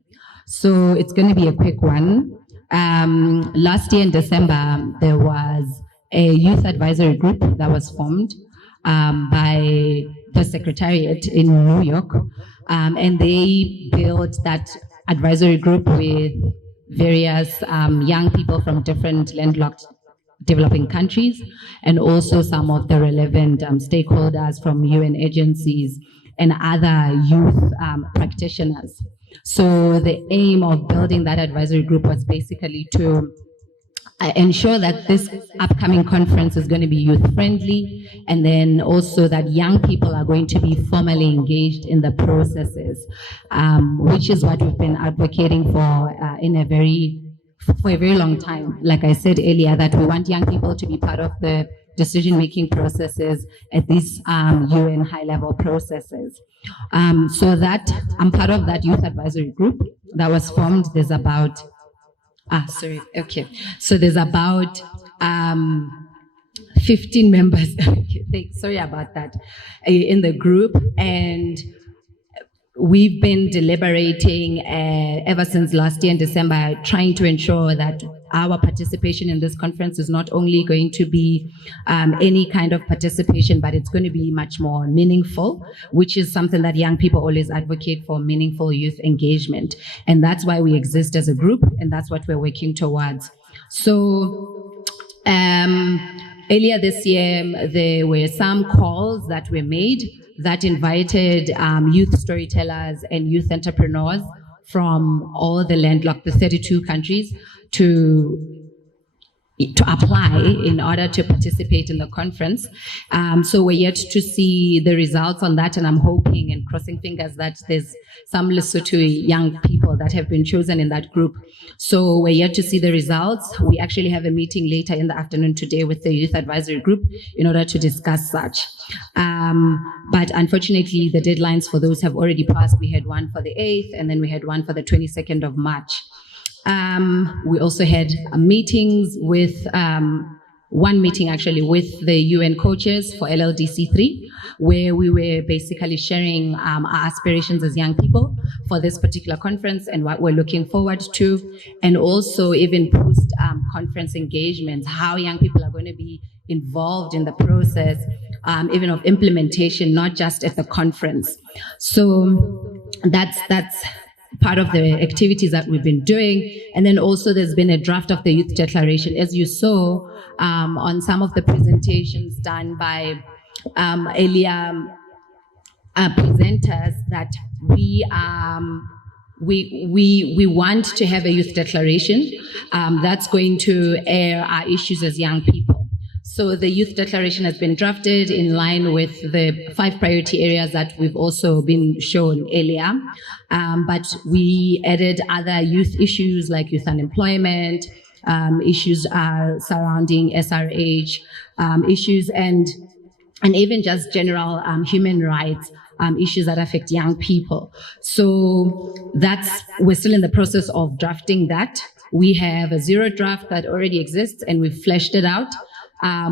So it's going to be a quick one. Last year in December, there was a youth advisory group that was formed by the Secretariat in New York, and they built that advisory group with various young people from different landlocked developing countries, and also some of the relevant stakeholders from UN agencies and other youth practitioners. So the aim of building that advisory group was basically to ensure that this upcoming conference is going to be youth friendly, and then also that young people are going to be formally engaged in the processes, which is what we've been advocating for for a very long time. Like I said earlier, that we want young people to be part of the decision-making processes at these UN high-level processes. So that I'm part of that youth advisory group that was formed. There's about So there's about 15 members. Sorry about that, in the group, and we've been deliberating ever since last year in December, trying to ensure that our participation in this conference is not only going to be any kind of participation, but it's going to be much more meaningful, which is something that young people always advocate for, meaningful youth engagement. And that's why we exist as a group, and that's what we're working towards. So earlier this year, there were some calls that were made that invited youth storytellers and youth entrepreneurs from all the landlocked, the 32 countries, to apply in order to participate in the conference. So we're yet to see the results on that, and I'm hoping and crossing fingers that there's some Lesotho young people that have been chosen in that group. So we're yet to see the results. We actually have a meeting later in the afternoon today with the youth advisory group in order to discuss such. But unfortunately, the deadlines for those have already passed. We had one for the 8th, and then we had one for the 22nd of March. We also had meetings with, one meeting actually with the UN coaches for LLDC 3, where we were basically sharing our aspirations as young people for this particular conference and what we're looking forward to, and also even post-conference engagements, how young people are going to be involved in the process, even of implementation, not just at the conference. So that's part of the activities that we've been doing. And then also there's been a draft of the Youth Declaration. As you saw on some of the presentations done by earlier presenters, that we want to have a Youth Declaration that's going to air our issues as young people. So the Youth Declaration has been drafted in line with the 5 priority areas that we've also been shown earlier. But we added other youth issues like youth unemployment, issues surrounding SRH, issues and even just general human rights issues that affect young people. So we're still in the process of drafting that. We have a 0 draft that already exists, and we've fleshed it out.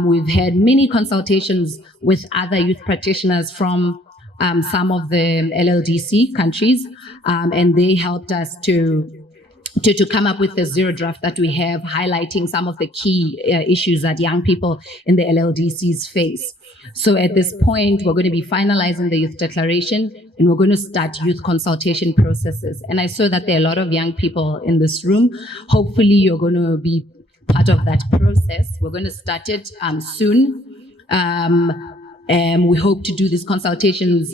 We've had many consultations with other youth practitioners from some of the LLDC countries, and they helped us to come up with the zero draft that we have, highlighting some of the key issues that young people in the LLDCs face. So at this point, we're going to be finalizing the youth declaration, and we're going to start youth consultation processes. And I saw that there are a lot of young people in this room. Hopefully, you're going to be part of that process. We're going to start it soon. And we hope to do these consultations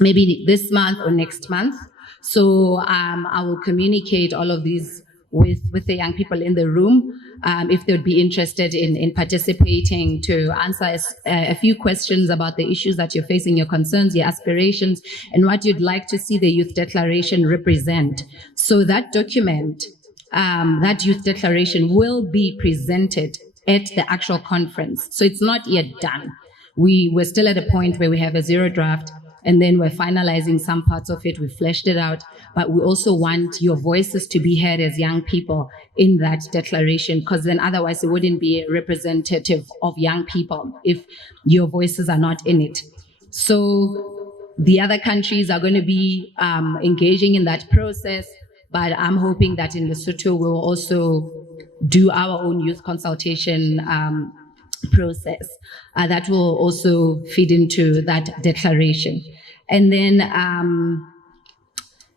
maybe this month or next month. So I will communicate all of these with the young people in the room, if they would be interested in participating, to answer a few questions about the issues that you're facing, your concerns, your aspirations, and what you'd like to see the youth declaration represent. So that document, that youth declaration, will be presented at the actual conference. So it's not yet done. We're still at a point where we have a zero draft, and then we're finalizing some parts of it. We fleshed it out, but we also want your voices to be heard as young people in that declaration, because then otherwise it wouldn't be representative of young people if your voices are not in it. So the other countries are going to be engaging in that process, but I'm hoping that in Lesotho we'll also do our own youth consultation process that will also feed into that declaration. And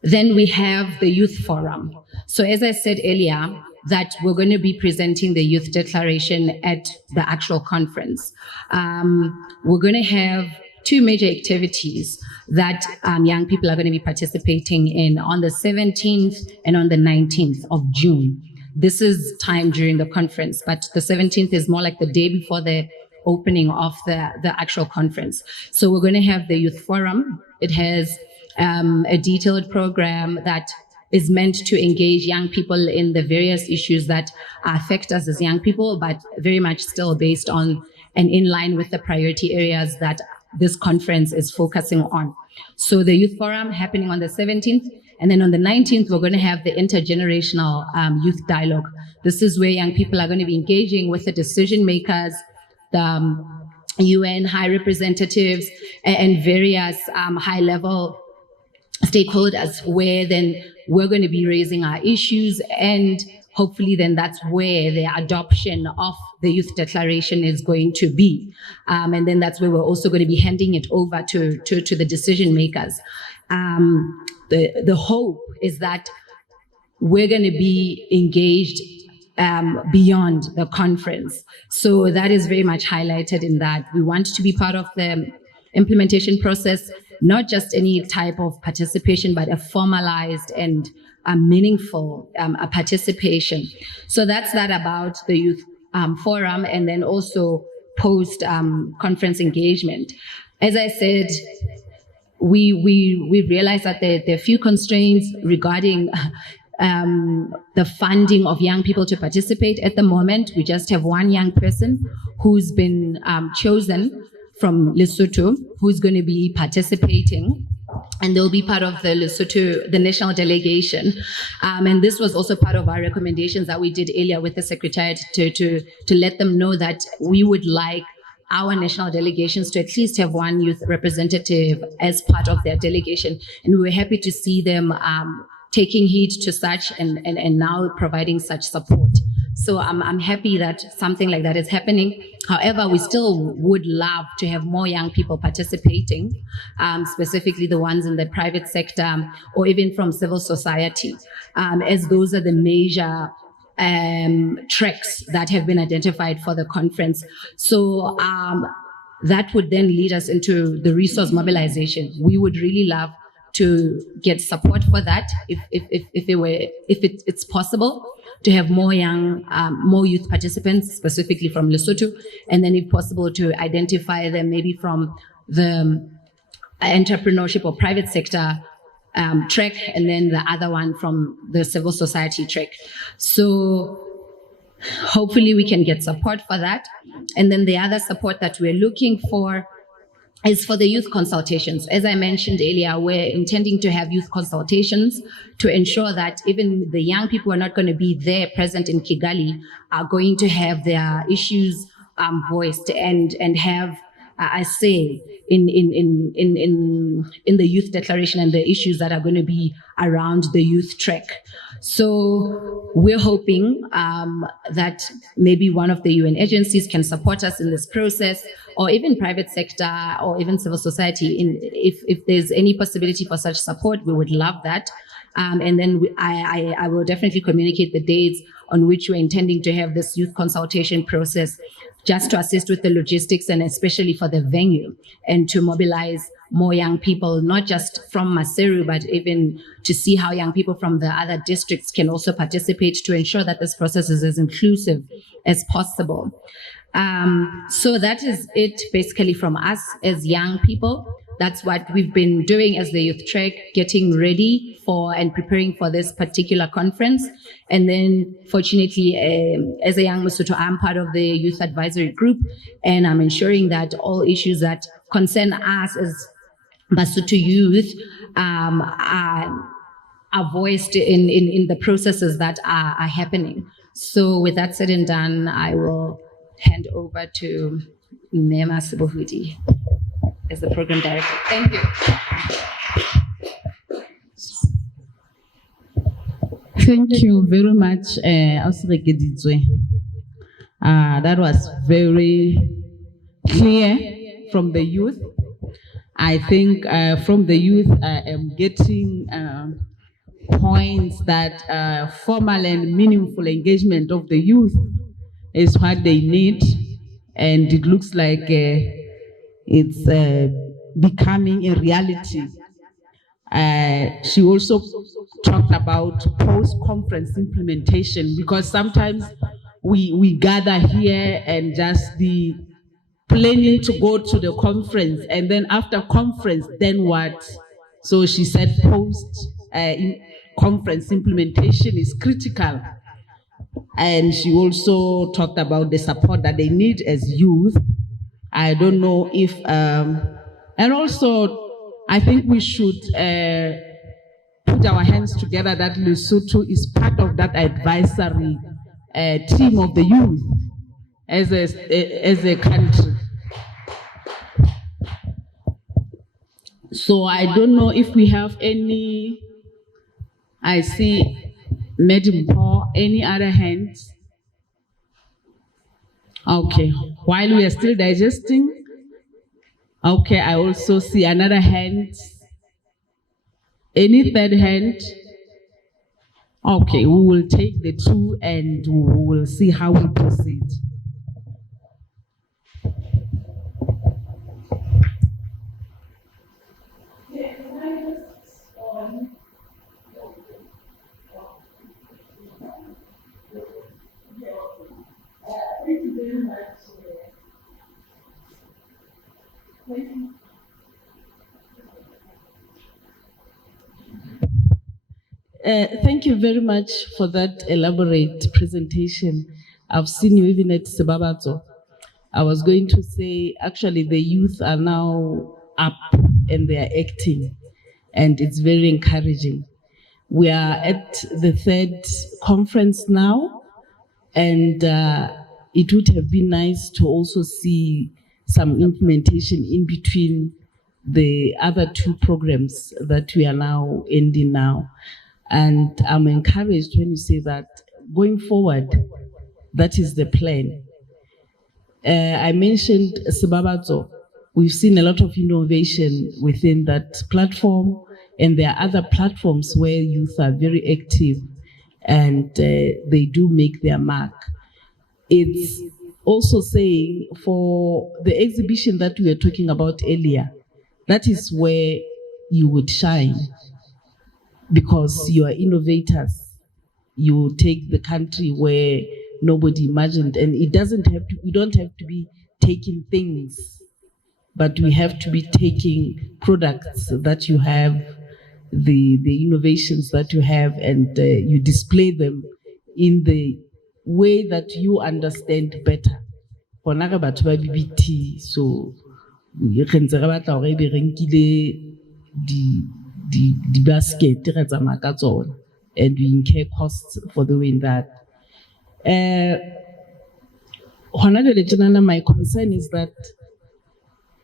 then we have the youth forum. So as I said earlier, that we're going to be presenting the youth declaration at the actual conference. We're going to have two major activities that young people are going to be participating in on the 17th and on the 19th of June. This is time during the conference, but the 17th is more like the day before the opening of the actual conference. So we're going to have the youth forum. It has a detailed program that is meant to engage young people in the various issues that affect us as young people, but very much still based on and in line with the priority areas that this conference is focusing on. So the youth forum happening on the 17th, and then on the 19th, we're going to have the intergenerational youth dialogue. This is where young people are going to be engaging with the decision makers, the UN high representatives, and various high-level stakeholders, where then we're going to be raising our issues, and hopefully then that's where the adoption of the youth declaration is going to be. And then that's where we're also going to be handing it over to the decision makers. The hope is that we're going to be engaged beyond the conference. So that is very much highlighted in that. We want to be part of the implementation process, not just any type of participation, but a formalized and a meaningful participation. So that's that about the youth forum, and then also post conference engagement. As I said, we realized that there are a few constraints regarding the funding of young people to participate. At the moment, we just have one young person who's been chosen from Lesotho, who's going to be participating, and they'll be part of the Lesotho, the national delegation. And this was also part of our recommendations that we did earlier with the Secretariat to let them know that we would like our national delegations to at least have one youth representative as part of their delegation. And we were happy to see them taking heed to such and now providing such support. So I'm happy that something like that is happening. However, we still would love to have more young people participating, specifically the ones in the private sector or even from civil society, as those are the major tracks that have been identified for the conference. So that would then lead us into the resource mobilization. We would really love to get support for that if it's possible, to have more youth participants, specifically from Lesotho, and then if possible to identify them maybe from the entrepreneurship or private sector track, and then the other one from the civil society track. So hopefully we can get support for that. And then the other support that we're looking for is for the youth consultations. As I mentioned earlier, we're intending to have youth consultations to ensure that even the young people who are not going to be there present in Kigali are going to have their issues voiced and have are saying in the youth declaration and the issues that are going to be around the youth track. So we're hoping that maybe one of the UN agencies can support us in this process, or even private sector or even civil society. If there's any possibility for such support, we would love that. And then I will definitely communicate the dates on which we're intending to have this youth consultation process, just to assist with the logistics and especially for the venue, and to mobilize more young people, not just from Maseru, but even to see how young people from the other districts can also participate, to ensure that this process is as inclusive as possible. So that is it basically from us as young people. That's what we've been doing as the youth track, getting ready for and preparing for this particular conference. And then fortunately, as a young Masutu, I'm part of the youth advisory group, and I'm ensuring that all issues that concern us as Basotho youth are voiced in the processes that are happening. So with that said and done, I will hand over to Nema Sibohudi as the program director. Thank you. Thank you very much, Ausregeditswe. That was very clear from the youth. I think from the youth, I am getting points that formal and meaningful engagement of the youth is what they need, and it looks like it's becoming a reality. She also talked about post-conference implementation, because sometimes we gather here and just the planning to go to the conference, and then after conference, then what? So she said post-conference implementation is critical. And she also talked about the support that they need as youth. I don't know if, and also I think we should put our hands together that Lesotho is part of that advisory team of the youth as a country. So I don't know if we have any, I see Madam Paul, any other hands? Okay, while we are still digesting, okay, I also see another hand. Any third hand? Okay, we will take the two and we will see how we proceed. Thank you very much for that elaborate presentation. I've seen you even at Sebabato. I was going to say, actually, the youth are now up and they are acting, and it's very encouraging. We are at the third conference now, and it would have been nice to also see some implementation in between the other two programs that we are now ending now. And I'm encouraged when you say that going forward, that is the plan. I mentioned Sebabato. We've seen a lot of innovation within that platform, and there are other platforms where youth are very active and they do make their mark. It's also saying for the exhibition that we were talking about earlier, that is where you would shine, because you are innovators. You take the country where nobody imagined, and it doesn't have to, we don't have to be taking things, but we have to be taking products that you have, the innovations that you have, and you display them in the way that you understand better. So the basket and we incur costs for doing that. My concern is that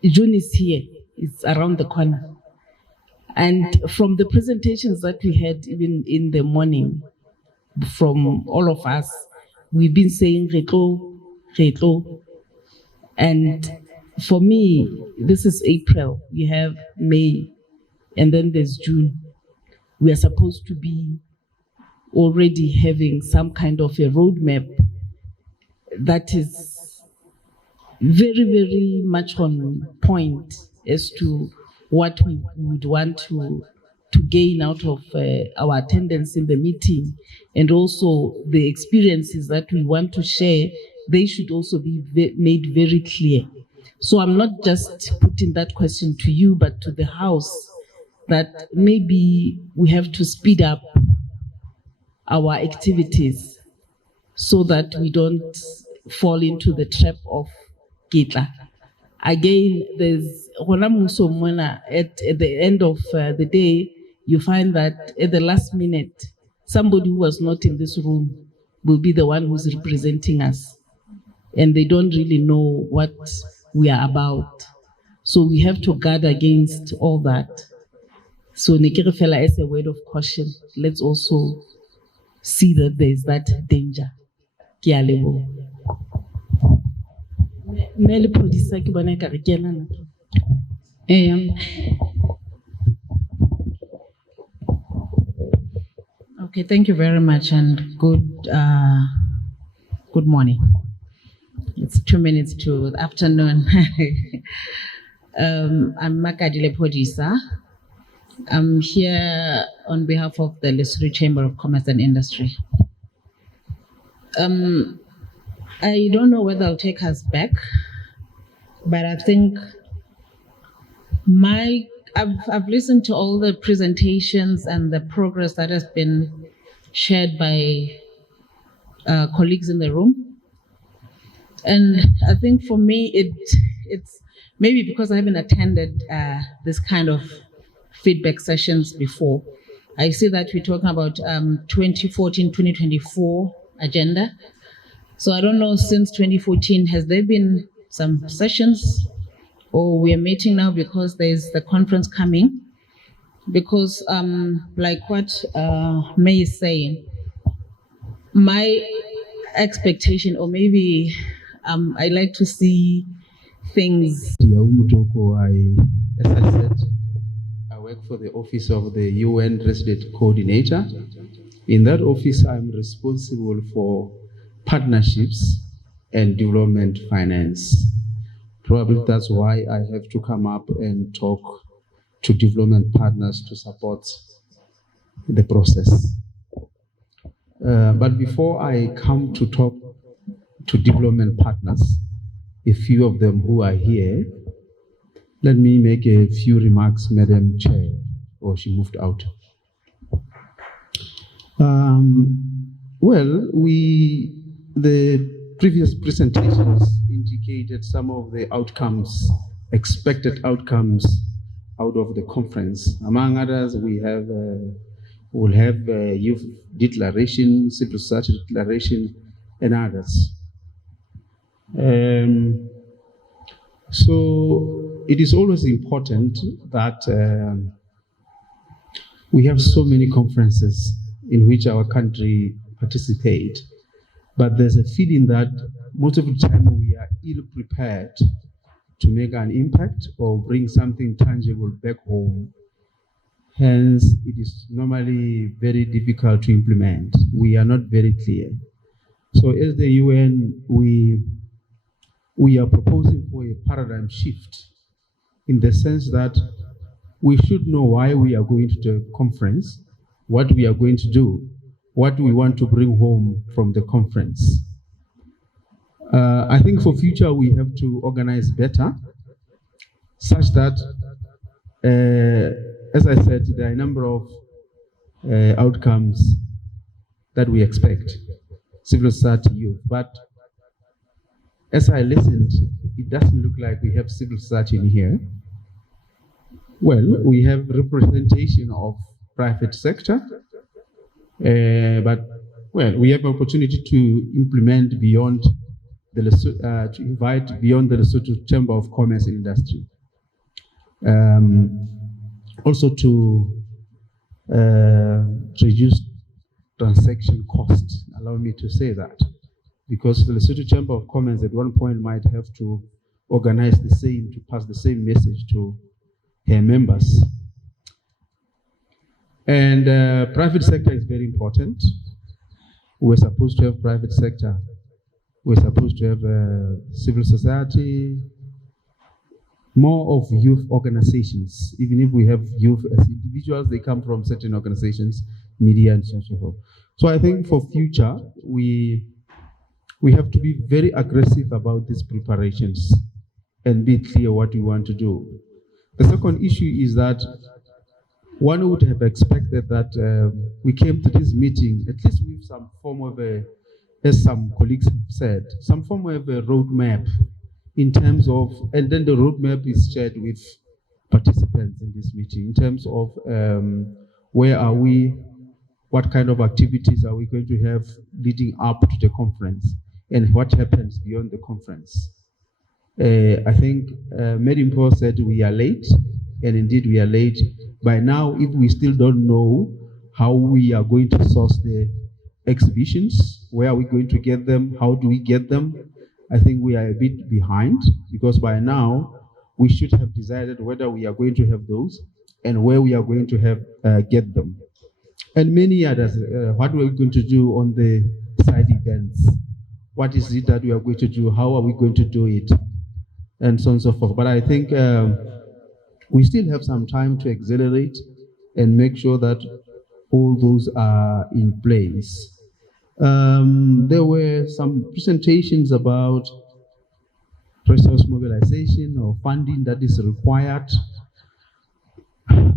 June is here, it's around the corner. And from the presentations that we had even in the morning, from all of us, we've been saying retro. And for me, this is April, we have May, and then there's June. We are supposed to be already having some kind of a roadmap that is very, very much on point as to what we would want to gain out of our attendance in the meeting, and also the experiences that we want to share, they should also be made very clear. So I'm not just putting that question to you, but to the House, that maybe we have to speed up our activities so that we don't fall into the trap of Kitla. Again, there's at the end of the day, you find that at the last minute, somebody who was not in this room will be the one who's representing us. And they don't really know what we are about. So we have to guard against all that. So Nekirifela, as a word of caution, let's also see that there is that danger. Okay, thank you very much, and good morning. It's 2 minutes to the afternoon. I'm Makadile Podisa. I'm here on behalf of the Lesotho Chamber of Commerce and Industry. I don't know whether I'll take us back, but I think I've listened to all the presentations and the progress that has been shared by colleagues in the room. And I think for me, it's maybe because I haven't attended this kind of feedback sessions before. I see that we're talking about 2014-2024 agenda. So I don't know, since 2014, has there been some sessions, or we are meeting now because there's the conference coming? Because like what May is saying, my expectation, or maybe I like to see things. As I said, I work for the office of the UN Resident Coordinator. In that office, I'm responsible for partnerships and development finance. Probably that's why I have to come up and talk to development partners to support the process. But before I come to talk to development partners, a few of them who are here, let me make a few remarks, Madam Chair, or she moved out. Well, the previous presentations indicated some of the outcomes, expected outcomes out of the conference. Among others, we'll have youth declaration, civil society declaration, and others. So it is always important that we have so many conferences in which our country participate, but there's a feeling that most of the time we are ill prepared to make an impact or bring something tangible back home. Hence, it is normally very difficult to implement. We are not very clear. So as the UN, we are proposing for a paradigm shift in the sense that we should know why we are going to the conference, what we are going to do, what we want to bring home from the conference. I think for future we have to organize better, such that, as I said, there are a number of outcomes that we expect, civil society, youth, but as I listened, it doesn't look like we have civil society in here. Well, we have representation of private sector, but well, we have opportunity to implement beyond to invite beyond the Lesotho Chamber of Commerce and Industry. Also to reduce transaction costs, allow me to say that, because the Lesotho Chamber of Commerce at one point might have to organize the same, to pass the same message to her members. And private sector is very important. We're supposed to have private sector. We're supposed to have civil society, more of youth organizations. Even if we have youth as individuals, they come from certain organizations, media and so forth. So I think for future, we have to be very aggressive about these preparations and be clear what we want to do. The second issue is that one would have expected that we came to this meeting at least with some form of a, as some colleagues have said, some form of a roadmap in terms of, and then the roadmap is shared with participants in this meeting in terms of where are we, what kind of activities are we going to have leading up to the conference, and what happens beyond the conference. I think Medimpo said we are late, and indeed we are late. By now, if we still don't know how we are going to source the exhibitions, where are we going to get them, how do we get them, I think we are a bit behind, because by now we should have decided whether we are going to have those and where we are going to have get them. And many others, what we are going to do on the side events, what is it that we are going to do, how are we going to do it, and so on and so forth. But I think we still have some time to accelerate and make sure that all those are in place. There were some presentations about resource mobilization or funding that is required.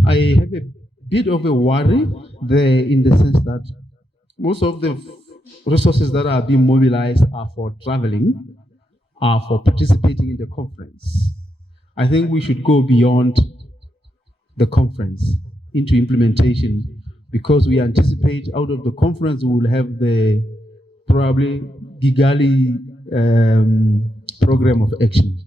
I have a bit of a worry there in the sense that most of the resources that are being mobilized are for traveling, are for participating in the conference. I think we should go beyond the conference into implementation, because we anticipate out of the conference we will have the probably Kigali program of action.